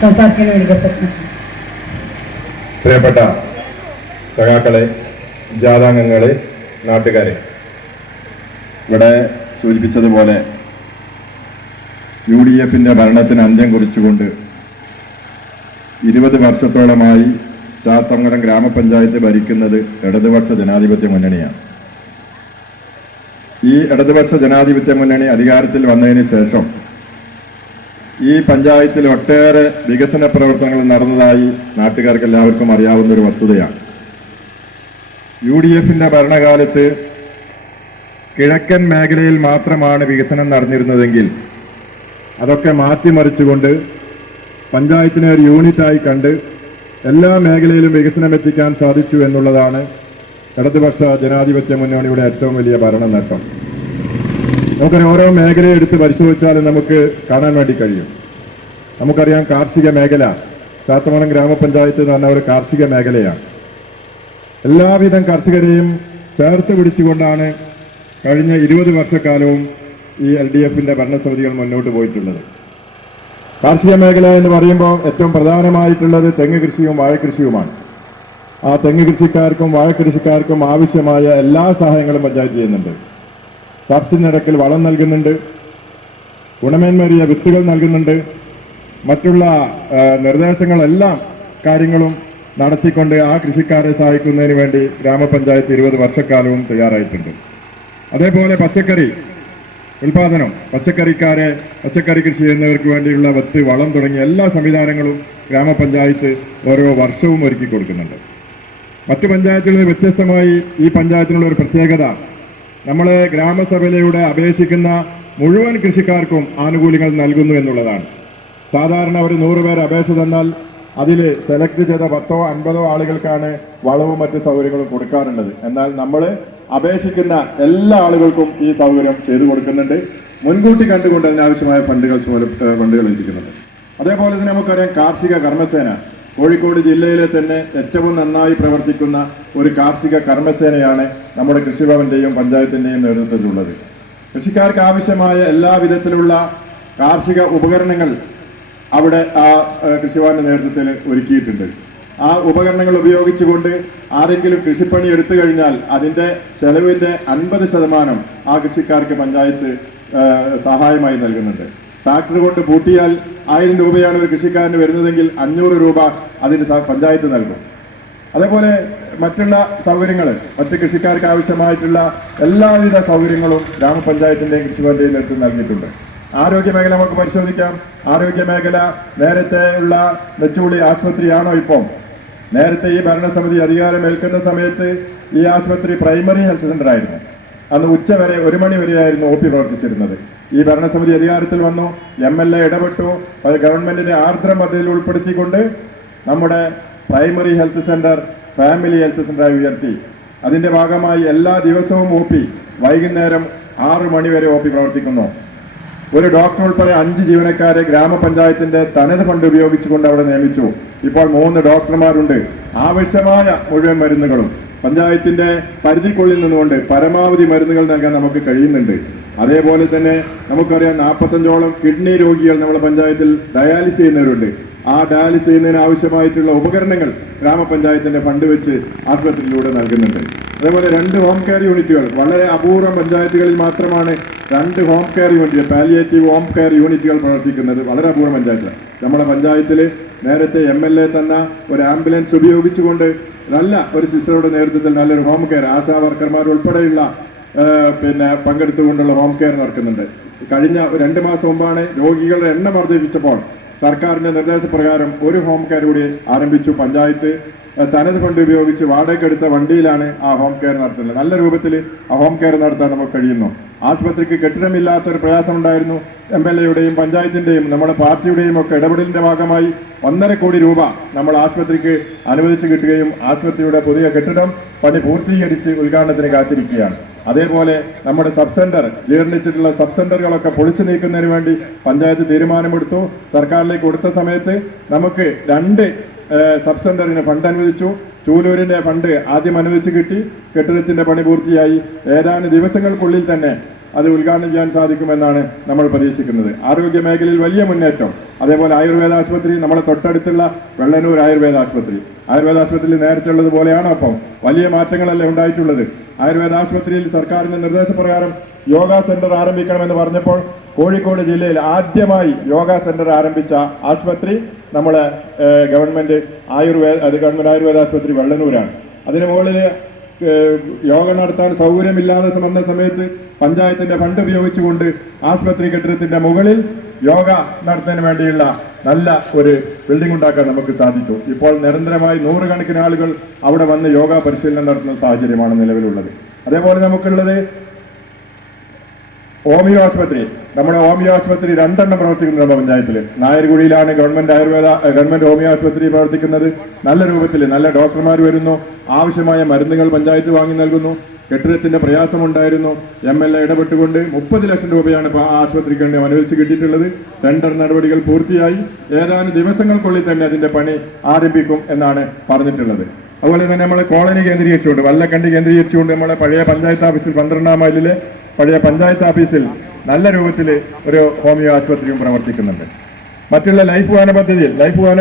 സംസാരിക്കാൻ വേണ്ടി പ്രിയപ്പെട്ട സഖാക്കളെ, ജാഥാംഗങ്ങളെ, നാട്ടുകാരെ, ഇവിടെ സൂചിപ്പിച്ചതുപോലെ UDFന്റെ ഭരണത്തിന് അന്ത്യം കുറിച്ചുകൊണ്ട് 20 വർഷത്തോളമായി ചാത്തമംഗലം ഗ്രാമപഞ്ചായത്ത് ഭരിക്കുന്നത് ഇടതുപക്ഷ ജനാധിപത്യ മുന്നണിയാണ്. ഈ ഇടതുപക്ഷ ജനാധിപത്യ മുന്നണി അധികാരത്തിൽ വന്നതിന് ശേഷം ഈ പഞ്ചായത്തിൽ ഒട്ടേറെ വികസന പ്രവർത്തനങ്ങൾ നടന്നതായി നാട്ടുകാർക്ക് എല്ലാവർക്കും അറിയാവുന്ന ഒരു വസ്തുതയാണ്. UDFന്റെ ഭരണകാലത്ത് കിഴക്കൻ മേഖലയിൽ മാത്രമാണ് വികസനം നടന്നിരുന്നതെങ്കിൽ അതൊക്കെ മാറ്റിമറിച്ചുകൊണ്ട് പഞ്ചായത്തിനെ ഒരു യൂണിറ്റായി കണ്ട് എല്ലാ മേഖലയിലും വികസനം എത്തിക്കാൻ സാധിച്ചു എന്നുള്ളതാണ് ഇടതുപക്ഷ ജനാധിപത്യ മുന്നണിയുടെ ഏറ്റവും വലിയ ഭരണ നേട്ടം. നമുക്കറിയാം, ഓരോ മേഖലയെ എടുത്ത് പരിശോധിച്ചാലും നമുക്ക് കാണാൻ വേണ്ടി കഴിയും. നമുക്കറിയാം, കാർഷിക മേഖല, ചാത്തമംഗലം ഗ്രാമപഞ്ചായത്ത് എന്ന് പറഞ്ഞ ഒരു കാർഷിക മേഖലയാണ്. എല്ലാവിധം കർഷകരെയും ചേർത്ത് പിടിച്ചുകൊണ്ടാണ് കഴിഞ്ഞ 20 വർഷക്കാലവും ഈ LDFന്റെ ഭരണസമിതികൾ മുന്നോട്ട് പോയിട്ടുള്ളത്. കാർഷിക മേഖല എന്ന് പറയുമ്പോൾ ഏറ്റവും പ്രധാനമായിട്ടുള്ളത് തെങ്ങ് കൃഷിയും വാഴക്കൃഷിയുമാണ്. ആ തെങ്ങ് കൃഷിക്കാർക്കും വാഴക്കൃഷിക്കാർക്കും ആവശ്യമായ എല്ലാ സഹായങ്ങളും പഞ്ചായത്ത് ചെയ്യുന്നുണ്ട്. സബ്സിഡി നിരക്കിൽ വളം നൽകുന്നുണ്ട്, ഗുണമേന്മേറിയ വിത്തുകൾ നൽകുന്നുണ്ട്, മറ്റുള്ള നിർദ്ദേശങ്ങളെല്ലാം കാര്യങ്ങളും നടത്തിക്കൊണ്ട് ആ കൃഷിക്കാരെ സഹായിക്കുന്നതിന് വേണ്ടി ഗ്രാമപഞ്ചായത്ത് 20 വർഷക്കാലവും തയ്യാറായിട്ടുണ്ട്. അതേപോലെ പച്ചക്കറി ഉൽപാദനം, പച്ചക്കറി കൃഷി ചെയ്യുന്നവർക്ക് വേണ്ടിയുള്ള വിത്ത്, വളം തുടങ്ങിയ എല്ലാ സംവിധാനങ്ങളും ഗ്രാമപഞ്ചായത്ത് ഓരോ വർഷവും ഒരുക്കി കൊടുക്കുന്നുണ്ട്. മറ്റു പഞ്ചായത്തുകളിൽ വ്യത്യസ്തമായി ഈ പഞ്ചായത്തിനുള്ള ഒരു പ്രത്യേകത, നമ്മളെ ഗ്രാമസഭയിലൂടെ അപേക്ഷിക്കുന്ന മുഴുവൻ കൃഷിക്കാർക്കും ആനുകൂല്യങ്ങൾ നൽകുന്നു എന്നുള്ളതാണ്. സാധാരണ ഒരു 100 പേർ അപേക്ഷ തന്നാൽ അതിൽ സെലക്ട് ചെയ്ത 10ഓ 50ഓ ആളുകൾക്കാണ് വളവും മറ്റു സൗകര്യങ്ങളും കൊടുക്കാറുള്ളത്. എന്നാൽ നമ്മൾ അപേക്ഷിക്കുന്ന എല്ലാ ആളുകൾക്കും ഈ സൗകര്യം ചെയ്തു കൊടുക്കുന്നുണ്ട്. മുൻകൂട്ടി കണ്ടുകൊണ്ട് അതിനാവശ്യമായ ഫണ്ടുകൾ എത്തിക്കുന്നുണ്ട്. അതേപോലെ തന്നെ നമുക്കറിയാം, കാർഷിക കർമ്മസേന കോഴിക്കോട് ജില്ലയിലെ തന്നെ ഏറ്റവും നന്നായി പ്രവർത്തിക്കുന്ന ഒരു കാർഷിക കർമ്മസേനയാണ് നമ്മുടെ കൃഷിഭവന്റെയും പഞ്ചായത്തിന്റെയും നേതൃത്വത്തിലുള്ളത്. കൃഷിക്കാർക്ക് ആവശ്യമായ എല്ലാ വിധത്തിലുള്ള കാർഷിക ഉപകരണങ്ങൾ അവിടെ ആ കൃഷിഭവന്റെ നേതൃത്വത്തിൽ ഒരുക്കിയിട്ടുണ്ട്. ആ ഉപകരണങ്ങൾ ഉപയോഗിച്ചുകൊണ്ട് ആരെങ്കിലും കൃഷിപ്പണി എടുത്തു കഴിഞ്ഞാൽ അതിന്റെ ചെലവിന്റെ 50% ആ കൃഷിക്കാർക്ക് പഞ്ചായത്ത് സഹായമായി നൽകുന്നുണ്ട്. ട്രാക്ടർ കൊണ്ട് പൂട്ടിയാൽ 1000 രൂപയാണ് ഒരു കൃഷിക്കാരന് വരുന്നതെങ്കിൽ 500 രൂപ അതിന് പഞ്ചായത്ത് നൽകും. അതേപോലെ മറ്റുള്ള സൗകര്യങ്ങൾ, മറ്റ് കൃഷിക്കാർക്ക് ആവശ്യമായിട്ടുള്ള എല്ലാവിധ സൗകര്യങ്ങളും ഗ്രാമപഞ്ചായത്തിന്റെയും കൃഷിഭവന്റെയും നേതൃത്വം നൽകിയിട്ടുണ്ട്. ആരോഗ്യ മേഖല നമുക്ക് പരിശോധിക്കാം. ആരോഗ്യ മേഖല നേരത്തെ ഉള്ള നെച്ചൂളി ആശുപത്രിയാണോ ഇപ്പം? നേരത്തെ ഈ ഭരണസമിതി അധികാരമേൽക്കുന്ന സമയത്ത് ഈ ആശുപത്രി പ്രൈമറി ഹെൽത്ത് സെന്റർ ആയിരുന്നു. അന്ന് ഉച്ചവരെ 1 മണി വരെയായിരുന്നു OP പ്രവർത്തിച്ചിരുന്നത്. ഈ ഭരണസമിതി അധികാരത്തിൽ വന്നു, MLA ഇടപെട്ടു, ഗവൺമെന്റിന്റെ ആർദ്ര പദ്ധതിയിൽ ഉൾപ്പെടുത്തിക്കൊണ്ട് നമ്മുടെ primary health centre family health സെന്ററായി ഉയർത്തി. അതിന്റെ ഭാഗമായി എല്ലാ ദിവസവും OP വൈകുന്നേരം 6 മണി വരെ OP പ്രവർത്തിക്കുന്നു. ഒരു ഡോക്ടർ ഉൾപ്പെടെ 5 ജീവനക്കാരെ ഗ്രാമപഞ്ചായത്തിന്റെ തനത് ഫണ്ട് ഉപയോഗിച്ചുകൊണ്ട് അവിടെ നിയമിച്ചു. ഇപ്പോൾ 3 ഡോക്ടർമാരുണ്ട്. ആവശ്യമായ മുഴുവൻ മരുന്നുകളും പഞ്ചായത്തിന്റെ പരിധിക്കുള്ളിൽ നിന്നുകൊണ്ട് പരമാവധി മരുന്നുകൾ നൽകാൻ നമുക്ക് കഴിയുന്നുണ്ട്. അതേപോലെ തന്നെ നമുക്കറിയാം 45ഓളം കിഡ്നി രോഗികൾ നമ്മുടെ പഞ്ചായത്തിൽ ഡയാലിസിസ് ചെയ്യുന്നവരുണ്ട്. ആ ഡയാലിസിസ് ചെയ്യുന്നതിന് ആവശ്യമായിട്ടുള്ള ഉപകരണങ്ങൾ ഗ്രാമപഞ്ചായത്തിന്റെ ഫണ്ട് വെച്ച് ആശുപത്രിയിലൂടെ നൽകുന്നുണ്ട്. അതേപോലെ 2 ഹോം കെയർ യൂണിറ്റുകൾ, വളരെ അപൂർവം പഞ്ചായത്തുകളിൽ മാത്രമാണ് 2 home care unit, palliative home care യൂണിറ്റുകൾ പ്രവർത്തിക്കുന്നത്. വളരെ അപൂർവം പഞ്ചായത്ത്. നമ്മുടെ പഞ്ചായത്തിൽ നേരത്തെ MLA തന്ന ഒരു ആംബുലൻസ് ഉപയോഗിച്ചുകൊണ്ട് നല്ല ഒരു സിസ്റ്ററുടെ നേതൃത്വത്തിൽ നല്ലൊരു ഹോം കെയർ, ആശാ വർക്കർമാർ ഉൾപ്പെടെയുള്ള പങ്കെടുത്തുകൊണ്ടുള്ള ഹോം കെയർ നടക്കുന്നുണ്ട്. കഴിഞ്ഞ 2 മാസം മുമ്പാണ് രോഗികളുടെ എണ്ണം വർദ്ധിപ്പിച്ചപ്പോൾ സർക്കാരിന്റെ നിർദ്ദേശപ്രകാരം ഒരു ഹോം കെയർ കൂടി ആരംഭിച്ചു. പഞ്ചായത്ത് തനത് ഫണ്ട് ഉപയോഗിച്ച് വാടകയ്ക്കെടുത്ത വണ്ടിയിലാണ് ആ ഹോം കെയർ നടത്തുന്നത്. നല്ല രൂപത്തിൽ ആ ഹോം കെയർ നടത്താൻ നമുക്ക് കഴിയുന്നു. ആശുപത്രിക്ക് കെട്ടിടമില്ലാത്തൊരു പ്രയാസമുണ്ടായിരുന്നു. MLAയുടെയും പഞ്ചായത്തിന്റെയും നമ്മുടെ പാർട്ടിയുടെയും ഒക്കെ ഇടപെടലിന്റെ ഭാഗമായി 1.5 കോടി രൂപ നമ്മൾ ആശുപത്രിക്ക് അനുവദിച്ചു കിട്ടുകയും ആശുപത്രിയുടെ പുതിയ കെട്ടിടം പണി പൂർത്തീകരിച്ച് ഉദ്ഘാടനത്തിന് കാത്തിരിക്കുകയാണ്. അതേപോലെ നമ്മുടെ സബ് സെന്റർ, ജീർണിച്ചിട്ടുള്ള സബ് സെന്ററുകളൊക്കെ പൊളിച്ചു നീക്കുന്നതിന് വേണ്ടി പഞ്ചായത്ത് തീരുമാനമെടുത്തു. സർക്കാരിലേക്ക് കൊടുത്ത സമയത്ത് നമുക്ക് 2 സബ് സെന്ററിന് ഫണ്ട് അനുവദിച്ചു. ചൂലൂരിന്റെ ഫണ്ട് ആദ്യം അനുവദിച്ച് കിട്ടി. കെട്ടിടത്തിന്റെ പണി പൂർത്തിയായി. ഏതാനും ദിവസങ്ങൾക്കുള്ളിൽ തന്നെ അത് ഉദ്ഘാടനം ചെയ്യാൻ സാധിക്കുമെന്നാണ് നമ്മൾ പ്രതീക്ഷിക്കുന്നത്. ആരോഗ്യ മേഖലയിൽ വലിയ മുന്നേറ്റം. അതേപോലെ ആയുർവേദ ആശുപത്രി, നമ്മുടെ തൊട്ടടുത്തുള്ള വെള്ളനൂർ ആയുർവേദ ആശുപത്രിയിൽ നേരത്തെ ഉള്ളതുപോലെയാണ്. അപ്പം വലിയ മാറ്റങ്ങളല്ലേ ഉണ്ടായിട്ടുള്ളത്. ആയുർവേദ ആശുപത്രിയിൽ സർക്കാരിന്റെ നിർദ്ദേശപ്രകാരം യോഗ സെന്റർ ആരംഭിക്കണമെന്ന് പറഞ്ഞപ്പോൾ കോഴിക്കോട് ജില്ലയിൽ ആദ്യമായി യോഗ സെന്റർ ആരംഭിച്ച ആശുപത്രി നമ്മളെ ഗവൺമെന്റ് ആയുർവേദ ആശുപത്രി വെള്ളനൂരാണ്. അതിന് മുകളിൽ യോഗ നടത്താൻ സൗകര്യമില്ലാതെ വന്ന സമയത്ത് പഞ്ചായത്തിന്റെ ഫണ്ട് ഉപയോഗിച്ചുകൊണ്ട് ആശുപത്രി കെട്ടിടത്തിന്റെ മുകളിൽ യോഗ നടത്തുന്നതിന് വേണ്ടിയുള്ള നല്ല ഒരു ബിൽഡിംഗ് ഉണ്ടാക്കാൻ നമുക്ക് സാധിച്ചു. ഇപ്പോൾ നിരന്തരമായി 100 കണക്കിന് ആളുകൾ അവിടെ വന്ന് യോഗ പരിശീലനം നടത്തുന്ന സാഹചര്യമാണ് നിലവിലുള്ളത്. അതേപോലെ നമുക്കുള്ളത് ഹോമിയോ ആശുപത്രി. നമ്മുടെ ഹോമിയോ ആശുപത്രി 2 എണ്ണം പ്രവർത്തിക്കുന്നു നമ്മുടെ പഞ്ചായത്തിൽ. നായർകുഴിയിലാണ് ഗവൺമെന്റ് ഹോമിയോ ആശുപത്രി പ്രവർത്തിക്കുന്നത്. നല്ല രൂപത്തിൽ നല്ല ഡോക്ടർമാർ വരുന്നു. ആവശ്യമായ മരുന്നുകൾ പഞ്ചായത്ത് വാങ്ങി നൽകുന്നു. കെട്ടിടത്തിന്റെ പ്രയാസമുണ്ടായിരുന്നു. MLA ഇടപെട്ടുകൊണ്ട് 30 ലക്ഷം രൂപയാണ് ഇപ്പോൾ ആ ആശുപത്രിക്ക് വേണ്ടി അനുവദിച്ച് കിട്ടിയിട്ടുള്ളത്. ടെൻഡർ നടപടികൾ പൂർത്തിയായി. ഏതാനും ദിവസങ്ങൾക്കുള്ളിൽ തന്നെ അതിന്റെ പണി ആരംഭിക്കും എന്നാണ് പറഞ്ഞിട്ടുള്ളത്. അതുപോലെ തന്നെ നമ്മൾ കോളനി കേന്ദ്രീകരിച്ചുകൊണ്ട്, വല്ലക്കണ്ടി കേന്ദ്രീകരിച്ചുകൊണ്ട് നമ്മളെ പഴയ പഞ്ചായത്ത് ഓഫീസിൽ 12-ാം മൈലിലെ പഴയ പഞ്ചായത്ത് ഓഫീസിൽ നല്ല രൂപത്തിൽ ഒരു ഹോമിയോ ആശുപത്രിയും പ്രവർത്തിക്കുന്നുണ്ട്. മറ്റുള്ള ലൈഫ് ഭവന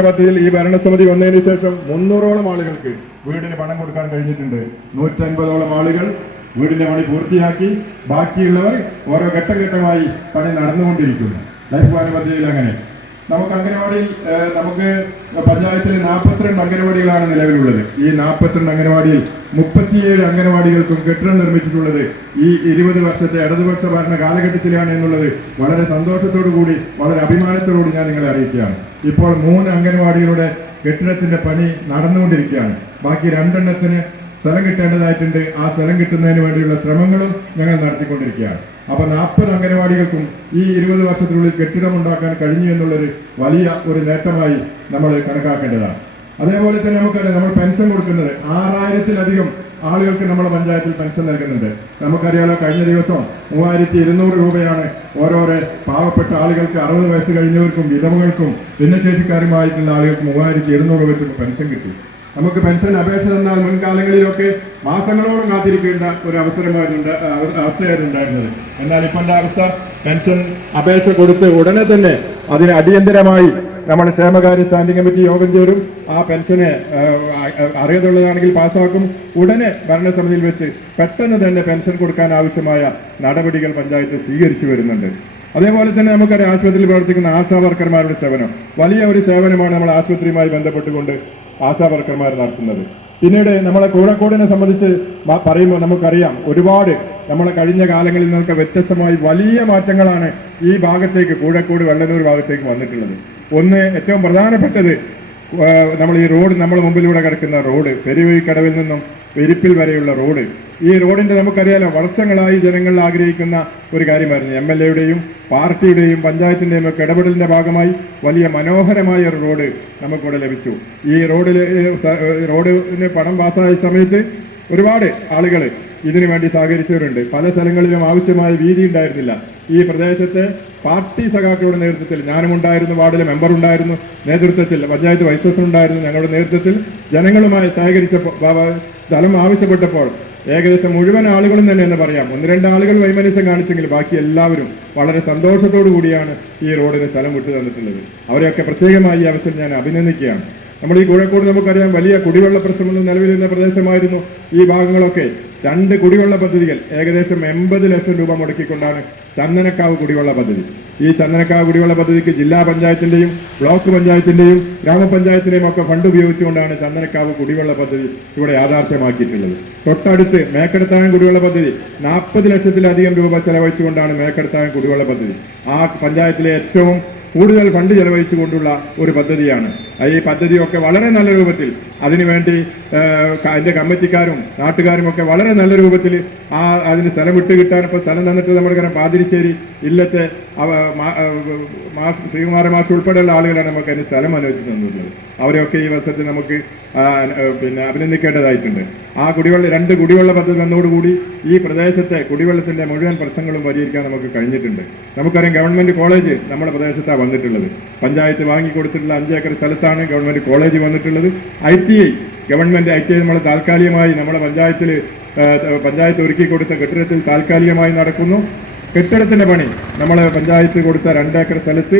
പദ്ധതിയിൽ ഈ ഭരണസമിതി വന്നതിന് ശേഷം 300ഓളം ആളുകൾക്ക് വീടിന് പണം കൊടുക്കാൻ കഴിഞ്ഞിട്ടുണ്ട്. 150ഓളം ആളുകൾ വീടിന്റെ പണി പൂർത്തിയാക്കി. ബാക്കിയുള്ളവർ ഓരോ ഘട്ടമായി പണി നടന്നുകൊണ്ടിരിക്കുന്നു. ലൈഫ് ഭവന പദ്ധതിയിൽ അങ്ങനെ നമുക്ക് അംഗനവാടിയിൽ നമുക്ക് പഞ്ചായത്തിൽ 42 അംഗനവാടികളാണ് നിലവിലുള്ളത്. ഈ 42 അംഗനവാടിയിൽ 37 അംഗനവാടികൾക്കും കെട്ടിടം നിർമ്മിച്ചിട്ടുള്ളത് ഈ 20 വർഷത്തെ ഇടതുപക്ഷ ഭരണ കാലഘട്ടത്തിലാണ് എന്നുള്ളത് വളരെ സന്തോഷത്തോടു കൂടി, വളരെ അഭിമാനത്തോടുകൂടി ഞാൻ നിങ്ങളെ അറിയിക്കുകയാണ്. ഇപ്പോൾ 3 അംഗനവാടികളുടെ കെട്ടിടത്തിന്റെ പണി നടന്നുകൊണ്ടിരിക്കുകയാണ്. ബാക്കി 2 എണ്ണത്തിന് സ്ഥലം കിട്ടേണ്ടതായിട്ടുണ്ട്. ആ സ്ഥലം കിട്ടുന്നതിന് വേണ്ടിയുള്ള ശ്രമങ്ങളും ഞങ്ങൾ നടത്തിക്കൊണ്ടിരിക്കുകയാണ്. അപ്പൊ 40 അംഗനവാടികൾക്കും ഈ 20 വർഷത്തിനുള്ളിൽ കെട്ടിടമുണ്ടാക്കാൻ കഴിഞ്ഞു എന്നുള്ളൊരു വലിയ ഒരു നേട്ടമായി നമ്മൾ കണക്കാക്കേണ്ടതാണ്. അതേപോലെ തന്നെ നമുക്കറിയാം, നമ്മൾ പെൻഷൻ കൊടുക്കുന്നത് 6000-ലധികം ആളുകൾക്ക് നമ്മുടെ പഞ്ചായത്തിൽ പെൻഷൻ നൽകുന്നുണ്ട്. നമുക്കറിയാലോ, കഴിഞ്ഞ ദിവസം 3200 രൂപയാണ് ഓരോരോ പാവപ്പെട്ട ആളുകൾക്ക്, 60 വയസ്സ് കഴിഞ്ഞവർക്കും വിധവകൾക്കും ഭിന്നശേഷിക്കാരുമായിട്ടുള്ള ആളുകൾക്ക് 3200 വെച്ച് പെൻഷൻ കിട്ടി. നമുക്ക് പെൻഷൻ അപേക്ഷ തന്നാൽ മുൻകാലങ്ങളിലൊക്കെ മാസങ്ങളോളം കാത്തിരിക്കേണ്ട ഒരു അവസ്ഥയായിരുന്നു ഉണ്ടായിരുന്നത്. എന്നാൽ ഇപ്പോഴത്തെ അവസ്ഥ, പെൻഷൻ അപേക്ഷ കൊടുത്ത് ഉടനെ തന്നെ അതിന് അടിയന്തരമായി നമ്മൾ ക്ഷേമകാര്യ സ്റ്റാൻഡിംഗ് കമ്മിറ്റി യോഗം ചേരും. ആ പെൻഷന് അറിയാതുള്ളതാണെങ്കിൽ പാസ്സാക്കും. ഉടനെ ഭരണസമിതിയിൽ വെച്ച് പെട്ടെന്ന് തന്നെ പെൻഷൻ കൊടുക്കാൻ ആവശ്യമായ നടപടികൾ പഞ്ചായത്ത് സ്വീകരിച്ചു വരുന്നുണ്ട്. അതേപോലെ തന്നെ നമുക്കറിയാം, ആശുപത്രിയിൽ പ്രവർത്തിക്കുന്ന ആശാ വർക്കർമാരുടെ സേവനം വലിയ ഒരു സേവനമാണ് നമ്മൾ ആശുപത്രിയുമായി ബന്ധപ്പെട്ടുകൊണ്ട് ആശാ വർക്കർമാർ നടത്തുന്നത്. പിന്നീട് നമ്മളെ കോഴിക്കോടിനെ സംബന്ധിച്ച് പറയുമ്പോൾ നമുക്കറിയാം, ഒരുപാട് നമ്മളെ കഴിഞ്ഞ കാലങ്ങളിൽ നിന്നൊക്കെ വ്യത്യസ്തമായി വലിയ മാറ്റങ്ങളാണ് ഈ ഭാഗത്തേക്ക്, കോഴിക്കോട് വെള്ളനൂർ ഭാഗത്തേക്ക് വന്നിട്ടുള്ളത്. ഒന്ന് ഏറ്റവും പ്രധാനപ്പെട്ടത്, നമ്മൾ ഈ റോഡ്, നമ്മുടെ മുമ്പിലൂടെ കിടക്കുന്ന റോഡ്, പെരുവഴിക്കടവിൽ നിന്നും പെരിപ്പിൽ വരെയുള്ള റോഡ്, ഈ റോഡിന്റെ നമുക്കറിയാലോ വർഷങ്ങളായി ജനങ്ങൾ ആഗ്രഹിക്കുന്ന ഒരു കാര്യമായിരുന്നു. MLA-യുടെയും പാർട്ടിയുടെയും പഞ്ചായത്തിന്റെയും ഒക്കെ ഇടപെടലിന്റെ ഭാഗമായി വലിയ മനോഹരമായ ഒരു റോഡ് നമുക്കിവിടെ ലഭിച്ചു. ഈ റോഡിന് പണം പാസ്സായ സമയത്ത് ഒരുപാട് ആളുകൾ ഇതിനു വേണ്ടി സഹകരിച്ചവരുണ്ട്. പല സ്ഥലങ്ങളിലും ആവശ്യമായ വീതി ഉണ്ടായിരുന്നില്ല. ഈ പ്രദേശത്തെ പാർട്ടി സഖാക്കളുടെ നേതൃത്വത്തിൽ, ഞാനും ഉണ്ടായിരുന്നു, വാർഡിലെ മെമ്പർ ഉണ്ടായിരുന്നു, നേതൃത്വത്തിൽ പഞ്ചായത്ത് വൈസ് പ്രസിഡന്റ് ഉണ്ടായിരുന്നു, ഞങ്ങളുടെ നേതൃത്വത്തിൽ ജനങ്ങളുമായി സഹകരിച്ചപ്പോൾ, സ്ഥലം ആവശ്യപ്പെട്ടപ്പോൾ ഏകദേശം മുഴുവൻ ആളുകളും തന്നെ എന്ന് പറയാം, 1-2 ആളുകൾ വൈമനസ്യം കാണിച്ചെങ്കിൽ ബാക്കി എല്ലാവരും വളരെ സന്തോഷത്തോടു കൂടിയാണ് ഈ റോഡിന് സ്ഥലം വിട്ടു തന്നിട്ടുള്ളത്. അവരെയൊക്കെ പ്രത്യേകമായി ഈ അവസരം ഞാൻ അഭിനന്ദിക്കുകയാണ്. നമ്മൾ ഈ കോഴിക്കോട് നമുക്കറിയാം, വലിയ കുടിവെള്ള പ്രശ്നമൊന്നും നിലവിലിരുന്ന പ്രദേശമായിരുന്നു ഈ ഭാഗങ്ങളൊക്കെ. 2 കുടിവെള്ള പദ്ധതികൾ ഏകദേശം 80 ലക്ഷം രൂപ മുടക്കിക്കൊണ്ടാണ് ചന്ദനക്കാവ് കുടിവെള്ള പദ്ധതി. ഈ ചന്ദനക്കാവ് കുടിവെള്ള പദ്ധതിക്ക് ജില്ലാ പഞ്ചായത്തിന്റെയും ബ്ലോക്ക് പഞ്ചായത്തിന്റെയും ഗ്രാമപഞ്ചായത്തിന്റെയും ഒക്കെ ഫണ്ട് ഉപയോഗിച്ചുകൊണ്ടാണ് ചന്ദനക്കാവ് കുടിവെള്ള പദ്ധതി ഇവിടെ യാഥാർത്ഥ്യമാക്കിയിട്ടുള്ളത്. തൊട്ടടുത്ത് മേക്കടത്തായം കുടിവെള്ള പദ്ധതി 40 ലക്ഷത്തിലധികം രൂപ ചെലവഴിച്ചുകൊണ്ടാണ് മേക്കടത്തായം കുടിവെള്ള പദ്ധതി ആ പഞ്ചായത്തിലെ ഏറ്റവും കൂടുതൽ ഫണ്ട് ചെലവഴിച്ചുകൊണ്ടുള്ള ഒരു പദ്ധതിയാണ്. ഈ പദ്ധതിയൊക്കെ വളരെ നല്ല രൂപത്തിൽ അതിനുവേണ്ടി അതിൻ്റെ കമ്മിറ്റിക്കാരും നാട്ടുകാരും ഒക്കെ വളരെ നല്ല രൂപത്തിൽ അതിന് സ്ഥലം വിട്ട് കിട്ടാൻ ഇപ്പോൾ സ്ഥലം തന്നിട്ട് നമ്മുടെ പാതിരിശ്ശേരി ഇല്ലത്തെ ശ്രീകുമാര മാഷ് ഉൾപ്പെടെയുള്ള ആളുകളാണ് നമുക്ക് അതിന് സ്ഥലം അനുവദിച്ചു തന്നിട്ടുള്ളത്. അവരെയൊക്കെ ഈ വർഷത്തിൽ നമുക്ക് അഭിനന്ദിക്കേണ്ടതായിട്ടുണ്ട്. ആ 2 കുടിവെള്ള പദ്ധതി വന്നതോടുകൂടി ഈ പ്രദേശത്തെ കുടിവെള്ളത്തിന്റെ മുഴുവൻ പ്രശ്നങ്ങളും പരിഹരിക്കാൻ നമുക്ക് കഴിഞ്ഞിട്ടുണ്ട്. നമുക്കറിയാം, ഗവൺമെന്റ് കോളേജ് നമ്മുടെ പ്രദേശത്താണ് വന്നിട്ടുള്ളത്. പഞ്ചായത്ത് വാങ്ങിക്കൊടുത്തിട്ടുള്ള 5 ഏക്കർ സ്ഥലത്താണ് ഗവൺമെന്റ് കോളേജ് വന്നിട്ടുള്ളത്. ഗവൺമെന്റ് ITI നമ്മൾ താൽക്കാലികമായി നമ്മുടെ പഞ്ചായത്ത് ഒരുക്കി കൊടുത്ത കെട്ടിടത്തിൽ താൽക്കാലികമായി നടക്കുന്നു. കെട്ടിടത്തിന്റെ പണി നമ്മൾ പഞ്ചായത്ത് കൊടുത്ത 2 ഏക്കർ സ്ഥലത്ത്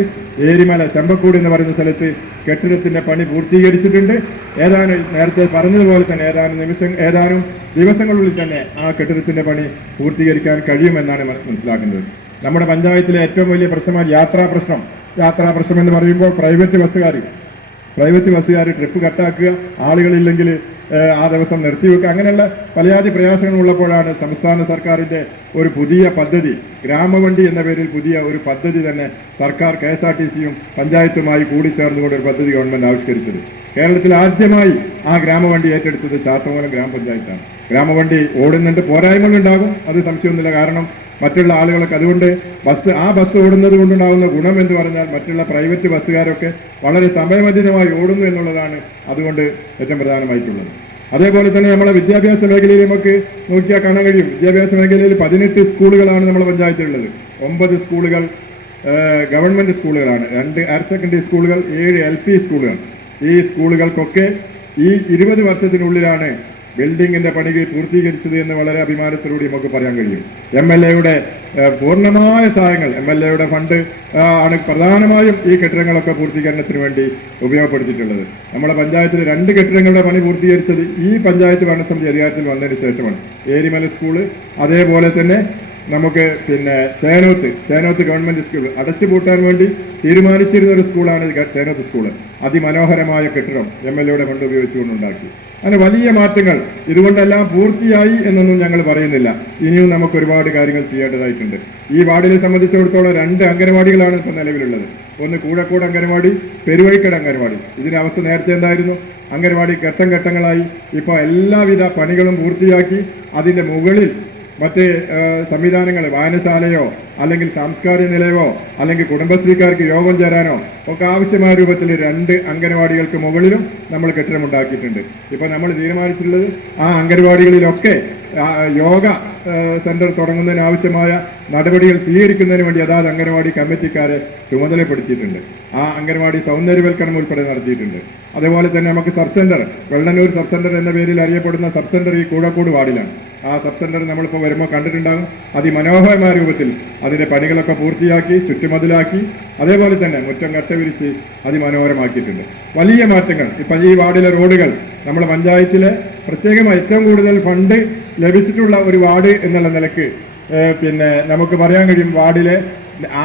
ഏരിമല ചെമ്പക്കൂട് എന്ന് പറയുന്ന സ്ഥലത്ത് കെട്ടിടത്തിന്റെ പണി പൂർത്തീകരിച്ചിട്ടുണ്ട്. നേരത്തെ പറഞ്ഞതുപോലെ തന്നെ ഏതാനും ദിവസങ്ങളുള്ളിൽ തന്നെ ആ കെട്ടിടത്തിന്റെ പണി പൂർത്തീകരിക്കാൻ കഴിയുമെന്നാണ് മനസ്സിലാക്കുന്നത്. നമ്മുടെ പഞ്ചായത്തിലെ ഏറ്റവും വലിയ പ്രശ്നമാണ് യാത്രാ പ്രശ്നം എന്ന് പറയുമ്പോൾ പ്രൈവറ്റ് ബസ്സുകാർ ട്രിപ്പ് കട്ടാക്കുക, ആളുകളില്ലെങ്കിൽ ആ ദിവസം നിർത്തിവെക്കുക, അങ്ങനെയുള്ള പലയാതി പ്രയാസങ്ങൾ ഉള്ളപ്പോഴാണ് സംസ്ഥാന സർക്കാരിൻ്റെ ഒരു പുതിയ പദ്ധതി, ഗ്രാമവണ്ടി എന്ന പേരിൽ പുതിയ ഒരു പദ്ധതി തന്നെ സർക്കാർ KSRTC-യും പഞ്ചായത്തുമായി കൂടിച്ചേർന്നുകൊണ്ട് ഒരു പദ്ധതി ഗവൺമെന്റ് ആവിഷ്കരിച്ചത്. കേരളത്തിൽ ആദ്യമായി ആ ഗ്രാമവണ്ടി ഏറ്റെടുത്തത് ചാത്തമംഗലം ഗ്രാമപഞ്ചായത്താണ്. ഗ്രാമവണ്ടി ഓടുന്നുണ്ട്, പോരായ്മകളുണ്ടാകും, അത് സംശയമൊന്നുമില്ല. കാരണം മറ്റുള്ള ആളുകളൊക്കെ അതുകൊണ്ട് ബസ് ഓടുന്നത് കൊണ്ടുണ്ടാകുന്ന ഗുണം എന്ന് പറഞ്ഞാൽ മറ്റുള്ള പ്രൈവറ്റ് ബസ്സുകാരൊക്കെ വളരെ സമയബന്ധിതമായി ഓടുന്നു എന്നുള്ളതാണ് അതുകൊണ്ട് ഏറ്റവും പ്രധാനമായിട്ടുള്ളത്. അതേപോലെ തന്നെ നമ്മളെ വിദ്യാഭ്യാസ മേഖലയിൽ നമുക്ക് നോക്കിയാൽ കാണാൻ കഴിയും. വിദ്യാഭ്യാസ മേഖലയിൽ 18 സ്കൂളുകളാണ് നമ്മുടെ പഞ്ചായത്തിലുള്ളത്. 9 സ്കൂളുകൾ ഗവൺമെന്റ് സ്കൂളുകളാണ്, 2 ഹയർ സെക്കൻഡറി സ്കൂളുകൾ, 7 LP സ്കൂളുകൾ. ഈ സ്കൂളുകൾക്കൊക്കെ ഈ 20 വർഷത്തിനുള്ളിലാണ് ബിൽഡിങ്ങിന്റെ പണികൾ പൂർത്തീകരിച്ചത് എന്ന് വളരെ അഭിമാനത്തിലൂടെ നമുക്ക് പറയാൻ കഴിയും. MLA-യുടെ പൂർണ്ണമായ സഹായങ്ങൾ, MLA-യുടെ ഫണ്ട് ആണ് പ്രധാനമായും ഈ കെട്ടിടങ്ങളൊക്കെ പൂർത്തീകരണത്തിന് വേണ്ടി ഉപയോഗപ്പെടുത്തിയിട്ടുള്ളത്. നമ്മുടെ പഞ്ചായത്തിൽ 2 കെട്ടിടങ്ങളുടെ പണി പൂർത്തീകരിച്ചത് ഈ പഞ്ചായത്ത് ഭരണസമിതി അധികാരത്തിൽ വന്നതിന് ശേഷമാണ്. ഏരിമല സ്കൂള്, അതേപോലെ തന്നെ നമുക്ക് ചേനോത്ത് ഗവൺമെന്റ് സ്കൂൾ അടച്ചുപൂട്ടാൻ വേണ്ടി തീരുമാനിച്ചിരുന്ന ഒരു സ്കൂളാണ് ചേനോത്ത് സ്കൂള്. അതിമനോഹരമായ കെട്ടിടം MLA-യുടെ ഫണ്ട് ഉപയോഗിച്ചുകൊണ്ടുണ്ടാക്കി. അങ്ങനെ വലിയ മാറ്റങ്ങൾ. ഇതുകൊണ്ടെല്ലാം പൂർത്തിയായി എന്നൊന്നും ഞങ്ങൾ പറയുന്നില്ല. ഇനിയും നമുക്ക് ഒരുപാട് കാര്യങ്ങൾ ചെയ്യേണ്ടതായിട്ടുണ്ട്. ഈ വാർഡിനെ സംബന്ധിച്ചിടത്തോളം 2 അംഗനവാടികളാണ് ഇപ്പോൾ നിലവിലുള്ളത്. ഒന്ന് കൂഴക്കോട് അംഗനവാടി, പെരുവഴിക്കട് അംഗനവാടി. ഇതിന്റെ അവസ്ഥ നേരത്തെ എന്തായിരുന്നു? അംഗനവാടി ഘട്ടങ്ങളായി ഇപ്പോൾ എല്ലാവിധ പണികളും പൂർത്തിയാക്കി അതിന്റെ മുകളിൽ മറ്റ് സംവിധാനങ്ങൾ, വായനശാലയോ അല്ലെങ്കിൽ സാംസ്കാരിക നിലയമോ അല്ലെങ്കിൽ കുടുംബശ്രീക്കാർക്ക് യോഗം ചേരാനോ ഒക്കെ ആവശ്യമായ രൂപത്തിൽ 2 അംഗനവാടികൾക്ക് മുകളിലും നമ്മൾ കെട്ടിടമുണ്ടാക്കിയിട്ടുണ്ട്. ഇപ്പോൾ നമ്മൾ തീരുമാനിച്ചിട്ടുള്ളത് ആ അംഗനവാടികളിലൊക്കെ യോഗ സെന്റർ തുടങ്ങുന്നതിന് ആവശ്യമായ നടപടികൾ സ്വീകരിക്കുന്നതിന് വേണ്ടി അതാത് അംഗനവാടി കമ്മിറ്റിക്കാരെ ചുമതലപ്പെടുത്തിയിട്ടുണ്ട്. ആ അംഗനവാടി സൗന്ദര്യവൽക്കരണം ഉൾപ്പെടെ നടത്തിയിട്ടുണ്ട്. അതേപോലെ തന്നെ നമുക്ക് sub centre, Vellannur sub centre എന്ന പേരിൽ അറിയപ്പെടുന്ന സബ് സെന്റർ ഈ കൂഴക്കോട് വാർഡിലാണ്. ആ സബ് സെന്റർ നമ്മളിപ്പോൾ വരുമ്പോൾ കണ്ടിട്ടുണ്ടാകും. അതിമനോഹരമായ രൂപത്തിൽ അതിൻ്റെ പണികളൊക്കെ പൂർത്തിയാക്കി ചുറ്റുമതിലാക്കി അതേപോലെ തന്നെ മുറ്റം കട്ടവിരിച്ച് അതിമനോഹരമാക്കിയിട്ടുണ്ട്. വലിയ മാറ്റങ്ങൾ. ഇപ്പം ഈ വാർഡിലെ റോഡുകൾ നമ്മുടെ പഞ്ചായത്തിലെ പ്രത്യേകമായി ഏറ്റവും കൂടുതൽ ഫണ്ട് ലഭിച്ചിട്ടുള്ള ഒരു വാർഡ് എന്നുള്ള നിലക്ക് പിന്നെ നമുക്ക് പറയാൻ കഴിയും. വാർഡിലെ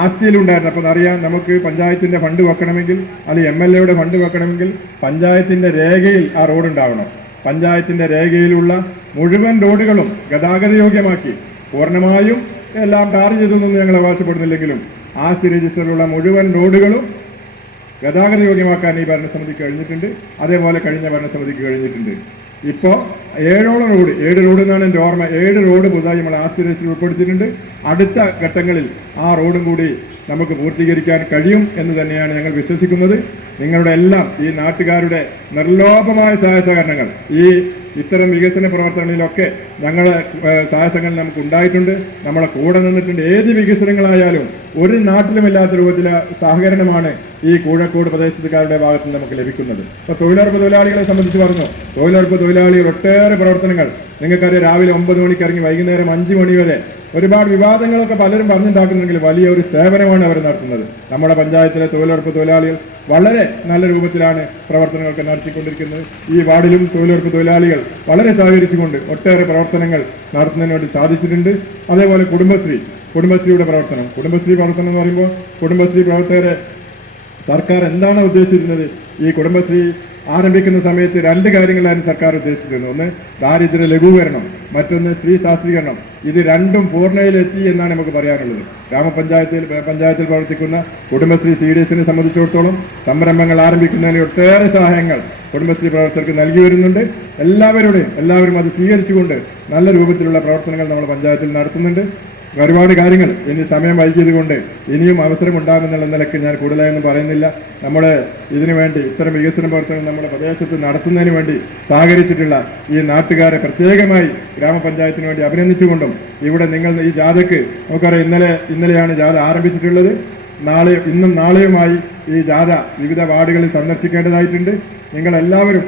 ആസ്തിയിലുണ്ടായിരുന്നു. അപ്പോൾ അറിയാം, നമുക്ക് പഞ്ചായത്തിൻ്റെ ഫണ്ട് വെക്കണമെങ്കിൽ അല്ലെങ്കിൽ MLAയുടെ ഫണ്ട് വെക്കണമെങ്കിൽ പഞ്ചായത്തിൻ്റെ രേഖയിൽ ആ റോഡ് ഉണ്ടാവണം. പഞ്ചായത്തിൻ്റെ രേഖയിലുള്ള മുഴുവൻ റോഡുകളും ഗതാഗതയോഗ്യമാക്കി, പൂർണ്ണമായും എല്ലാം ടാർ ചെയ്തൊന്നും ഞങ്ങൾ അവകാശപ്പെടുന്നില്ലെങ്കിലും ആസ്തി രജിസ്റ്ററിലുള്ള മുഴുവൻ റോഡുകളും ഗതാഗതയോഗ്യമാക്കാൻ ഈ ഭരണസമിതിക്ക് കഴിഞ്ഞിട്ടുണ്ട്. അതേപോലെ കഴിഞ്ഞ ഭരണസമിതിക്ക് കഴിഞ്ഞിട്ടുണ്ട്. ഇപ്പോൾ 7 റോഡ് എന്നാണ് എൻ്റെ ഓർമ്മ. 7 റോഡ് പുതുതായി നമ്മൾ ആസ്തി രജിസ്റ്ററിൽ ഉൾപ്പെടുത്തിയിട്ടുണ്ട്. അടുത്ത ഘട്ടങ്ങളിൽ ആ റോഡും കൂടി നമുക്ക് പൂർത്തീകരിക്കാൻ കഴിയും എന്ന് തന്നെയാണ് ഞങ്ങൾ വിശ്വസിക്കുന്നത്. നിങ്ങളുടെ എല്ലാം ഈ നാട്ടുകാരുടെ നിർലോഭമായ സഹായ സഹകരണങ്ങൾ ഇത്തരം വികസന പ്രവർത്തനങ്ങളിലൊക്കെ ഞങ്ങളെ സഹായങ്ങൾ നമുക്ക് ഉണ്ടായിട്ടുണ്ട്. നമ്മളെ കൂടെ നിന്നിട്ടുണ്ട്. ഏത് വികസനങ്ങളായാലും ഒരു നാട്ടിലുമില്ലാത്ത രൂപത്തിലെ സഹകരണമാണ് ഈ കൂഴക്കോട് പ്രദേശത്തുകാരുടെ ഭാഗത്ത് നിന്ന് നമുക്ക് ലഭിക്കുന്നത്. ഇപ്പോൾ തൊഴിലുറപ്പ് തൊഴിലാളികളെ സംബന്ധിച്ച് പറഞ്ഞു. തൊഴിലുറപ്പ് തൊഴിലാളികൾ ഒട്ടേറെ പ്രവർത്തനങ്ങൾ നിങ്ങൾക്കറിയാം. രാവിലെ 9 മണിക്ക് ഇറങ്ങി വൈകുന്നേരം 5 മണി വരെ ഒരുപാട് വിവാദങ്ങളൊക്കെ പലരും പറഞ്ഞുണ്ടാക്കുന്നെങ്കിൽ വലിയ ഒരു സേവനമാണ് അവർ നടത്തുന്നത്. നമ്മുടെ പഞ്ചായത്തിലെ തൊഴിലുറപ്പ് തൊഴിലാളികൾ വളരെ നല്ല രൂപത്തിലാണ് പ്രവർത്തനങ്ങളൊക്കെ നടത്തിക്കൊണ്ടിരിക്കുന്നത്. ഈ വാർഡിലും തൊഴിലുറപ്പ് തൊഴിലാളികൾ വളരെ സഹകരിച്ചുകൊണ്ട് ഒട്ടേറെ പ്രവർത്തനങ്ങൾ നടത്തുന്നതിന് വേണ്ടി സാധിച്ചിട്ടുണ്ട്. അതേപോലെ കുടുംബശ്രീയുടെ പ്രവർത്തനം എന്ന് പറയുമ്പോൾ കുടുംബശ്രീ പ്രവർത്തകരെ സർക്കാർ എന്താണ് ഉദ്ദേശിച്ചിരുന്നത്? ഈ കുടുംബശ്രീ ആരംഭിക്കുന്ന സമയത്ത് 2 കാര്യങ്ങളായിരുന്നു സർക്കാർ ഉദ്ദേശിച്ചിരുന്നത്. ഒന്ന് ദാരിദ്ര്യ ലഘൂകരണം, മറ്റൊന്ന് സ്ത്രീ ശാസ്ത്രീകരണം. ഇത് രണ്ടും പൂർണ്ണയിലെത്തി എന്നാണ് നമുക്ക് പറയാനുള്ളത്. പഞ്ചായത്തിൽ പ്രവർത്തിക്കുന്ന കുടുംബശ്രീ CDSനെ സംബന്ധിച്ചിടത്തോളം സംരംഭങ്ങൾ ആരംഭിക്കുന്നതിന് ഒട്ടേറെ സഹായങ്ങൾ കുടുംബശ്രീ പ്രവർത്തകർക്ക് നൽകി വരുന്നുണ്ട്. എല്ലാവരും അത് സ്വീകരിച്ചുകൊണ്ട് നല്ല രൂപത്തിലുള്ള പ്രവർത്തനങ്ങൾ നമ്മൾ പഞ്ചായത്തിൽ നടത്തുന്നുണ്ട്. ഒരുപാട് കാര്യങ്ങൾ ഇനി സമയം വൈകിയത് കൊണ്ട് ഇനിയും അവസരം ഉണ്ടാകുമെന്നുള്ള നിലയ്ക്ക് ഞാൻ കൂടുതലായൊന്നും പറയുന്നില്ല. നമ്മൾ ഇതിനു വേണ്ടി ഇത്തരം വികസന പ്രവർത്തനങ്ങൾ നമ്മുടെ പ്രദേശത്ത് നടത്തുന്നതിന് വേണ്ടി സഹകരിച്ചിട്ടുള്ള ഈ നാട്ടുകാരെ പ്രത്യേകമായി ഗ്രാമപഞ്ചായത്തിന് വേണ്ടി അഭിനന്ദിച്ചുകൊണ്ടും ഇവിടെ നിങ്ങൾ ഈ ജാഥയ്ക്ക് നമുക്കറിയാം ഇന്നലെയാണ് ജാഥ ആരംഭിച്ചിട്ടുള്ളത്. ഇന്നും നാളെയുമായി ഈ ജാഥ വിവിധ വാർഡുകളിൽ സന്ദർശിക്കേണ്ടതായിട്ടുണ്ട്. നിങ്ങളെല്ലാവരും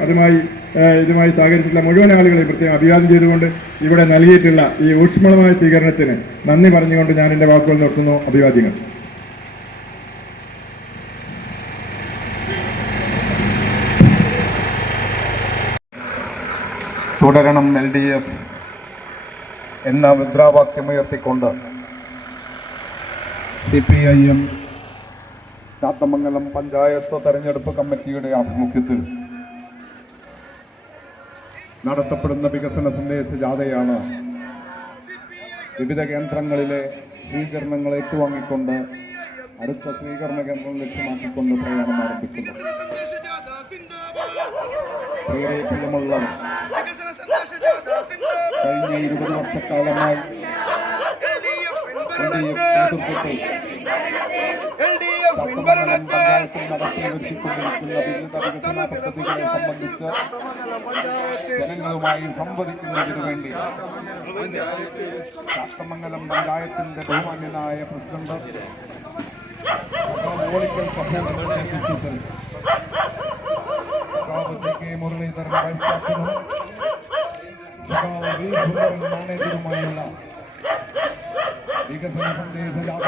ഇതുമായി സഹകരിച്ചിട്ടുള്ള മുഴുവൻ ആളുകളെയും പ്രത്യേകം അഭിവാദ്യം ചെയ്തുകൊണ്ട് ഇവിടെ നൽകിയിട്ടുള്ള ഈ ഊഷ്മളമായ സ്വീകരണത്തിന് നന്ദി പറഞ്ഞുകൊണ്ട് ഞാൻ എൻ്റെ വാക്കുകൾ നിർത്തുന്നു. അഭിവാദ്യങ്ങൾ. തുടരണം LDF എന്ന മുദ്രാവാക്യമുയർത്തിക്കൊണ്ട് CPIM ചാത്തമംഗലം പഞ്ചായത്ത് തെരഞ്ഞെടുപ്പ് കമ്മിറ്റിയുടെ ആഭിമുഖ്യത്തിൽ നടത്തപ്പെടുന്ന വികസന സന്ദേശ ജാഥയാണ് വിവിധ കേന്ദ്രങ്ങളിലെ സ്വീകരണങ്ങൾ ഏറ്റുവാങ്ങിക്കൊണ്ട് അടുത്ത സ്വീകരണ കേന്ദ്രം ലക്ഷ്യമാക്കിക്കൊണ്ട് പ്രയാണം ആരംഭിക്കുന്നു. പ്രിയമുള്ള കഴിഞ്ഞ 20 വർഷക്കാലമായി നേതൃത്വത്തിൽ ചാത്തമംഗലം പഞ്ചായത്തിൽ നടത്തിവരുത്തിക്കൊണ്ടിരിക്കുന്ന വിവിധ വികസന പദ്ധതികളെ സംബന്ധിച്ച് ജനങ്ങളുമായി സംവദിക്കുന്നതിനു വേണ്ടി ചാത്തമംഗലം പഞ്ചായത്തിന്റെ ബഹുമാന്യനായ പ്രസിഡന്റ് ഓളിക്കൽ സഭയുടെ നേതൃത്വത്തിൽ മുരളീധരൻ വൈസ് ചാൻസലറും മാനേജറുമായുള്ള വികസന സന്ദേശ ജാഥ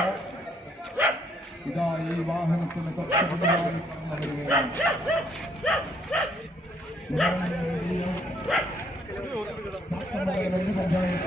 ഇതാ ഈ വാഹനത്തിന് തൊട്ടുപിടിയായി വരികയാണ്. പഞ്ചായത്ത്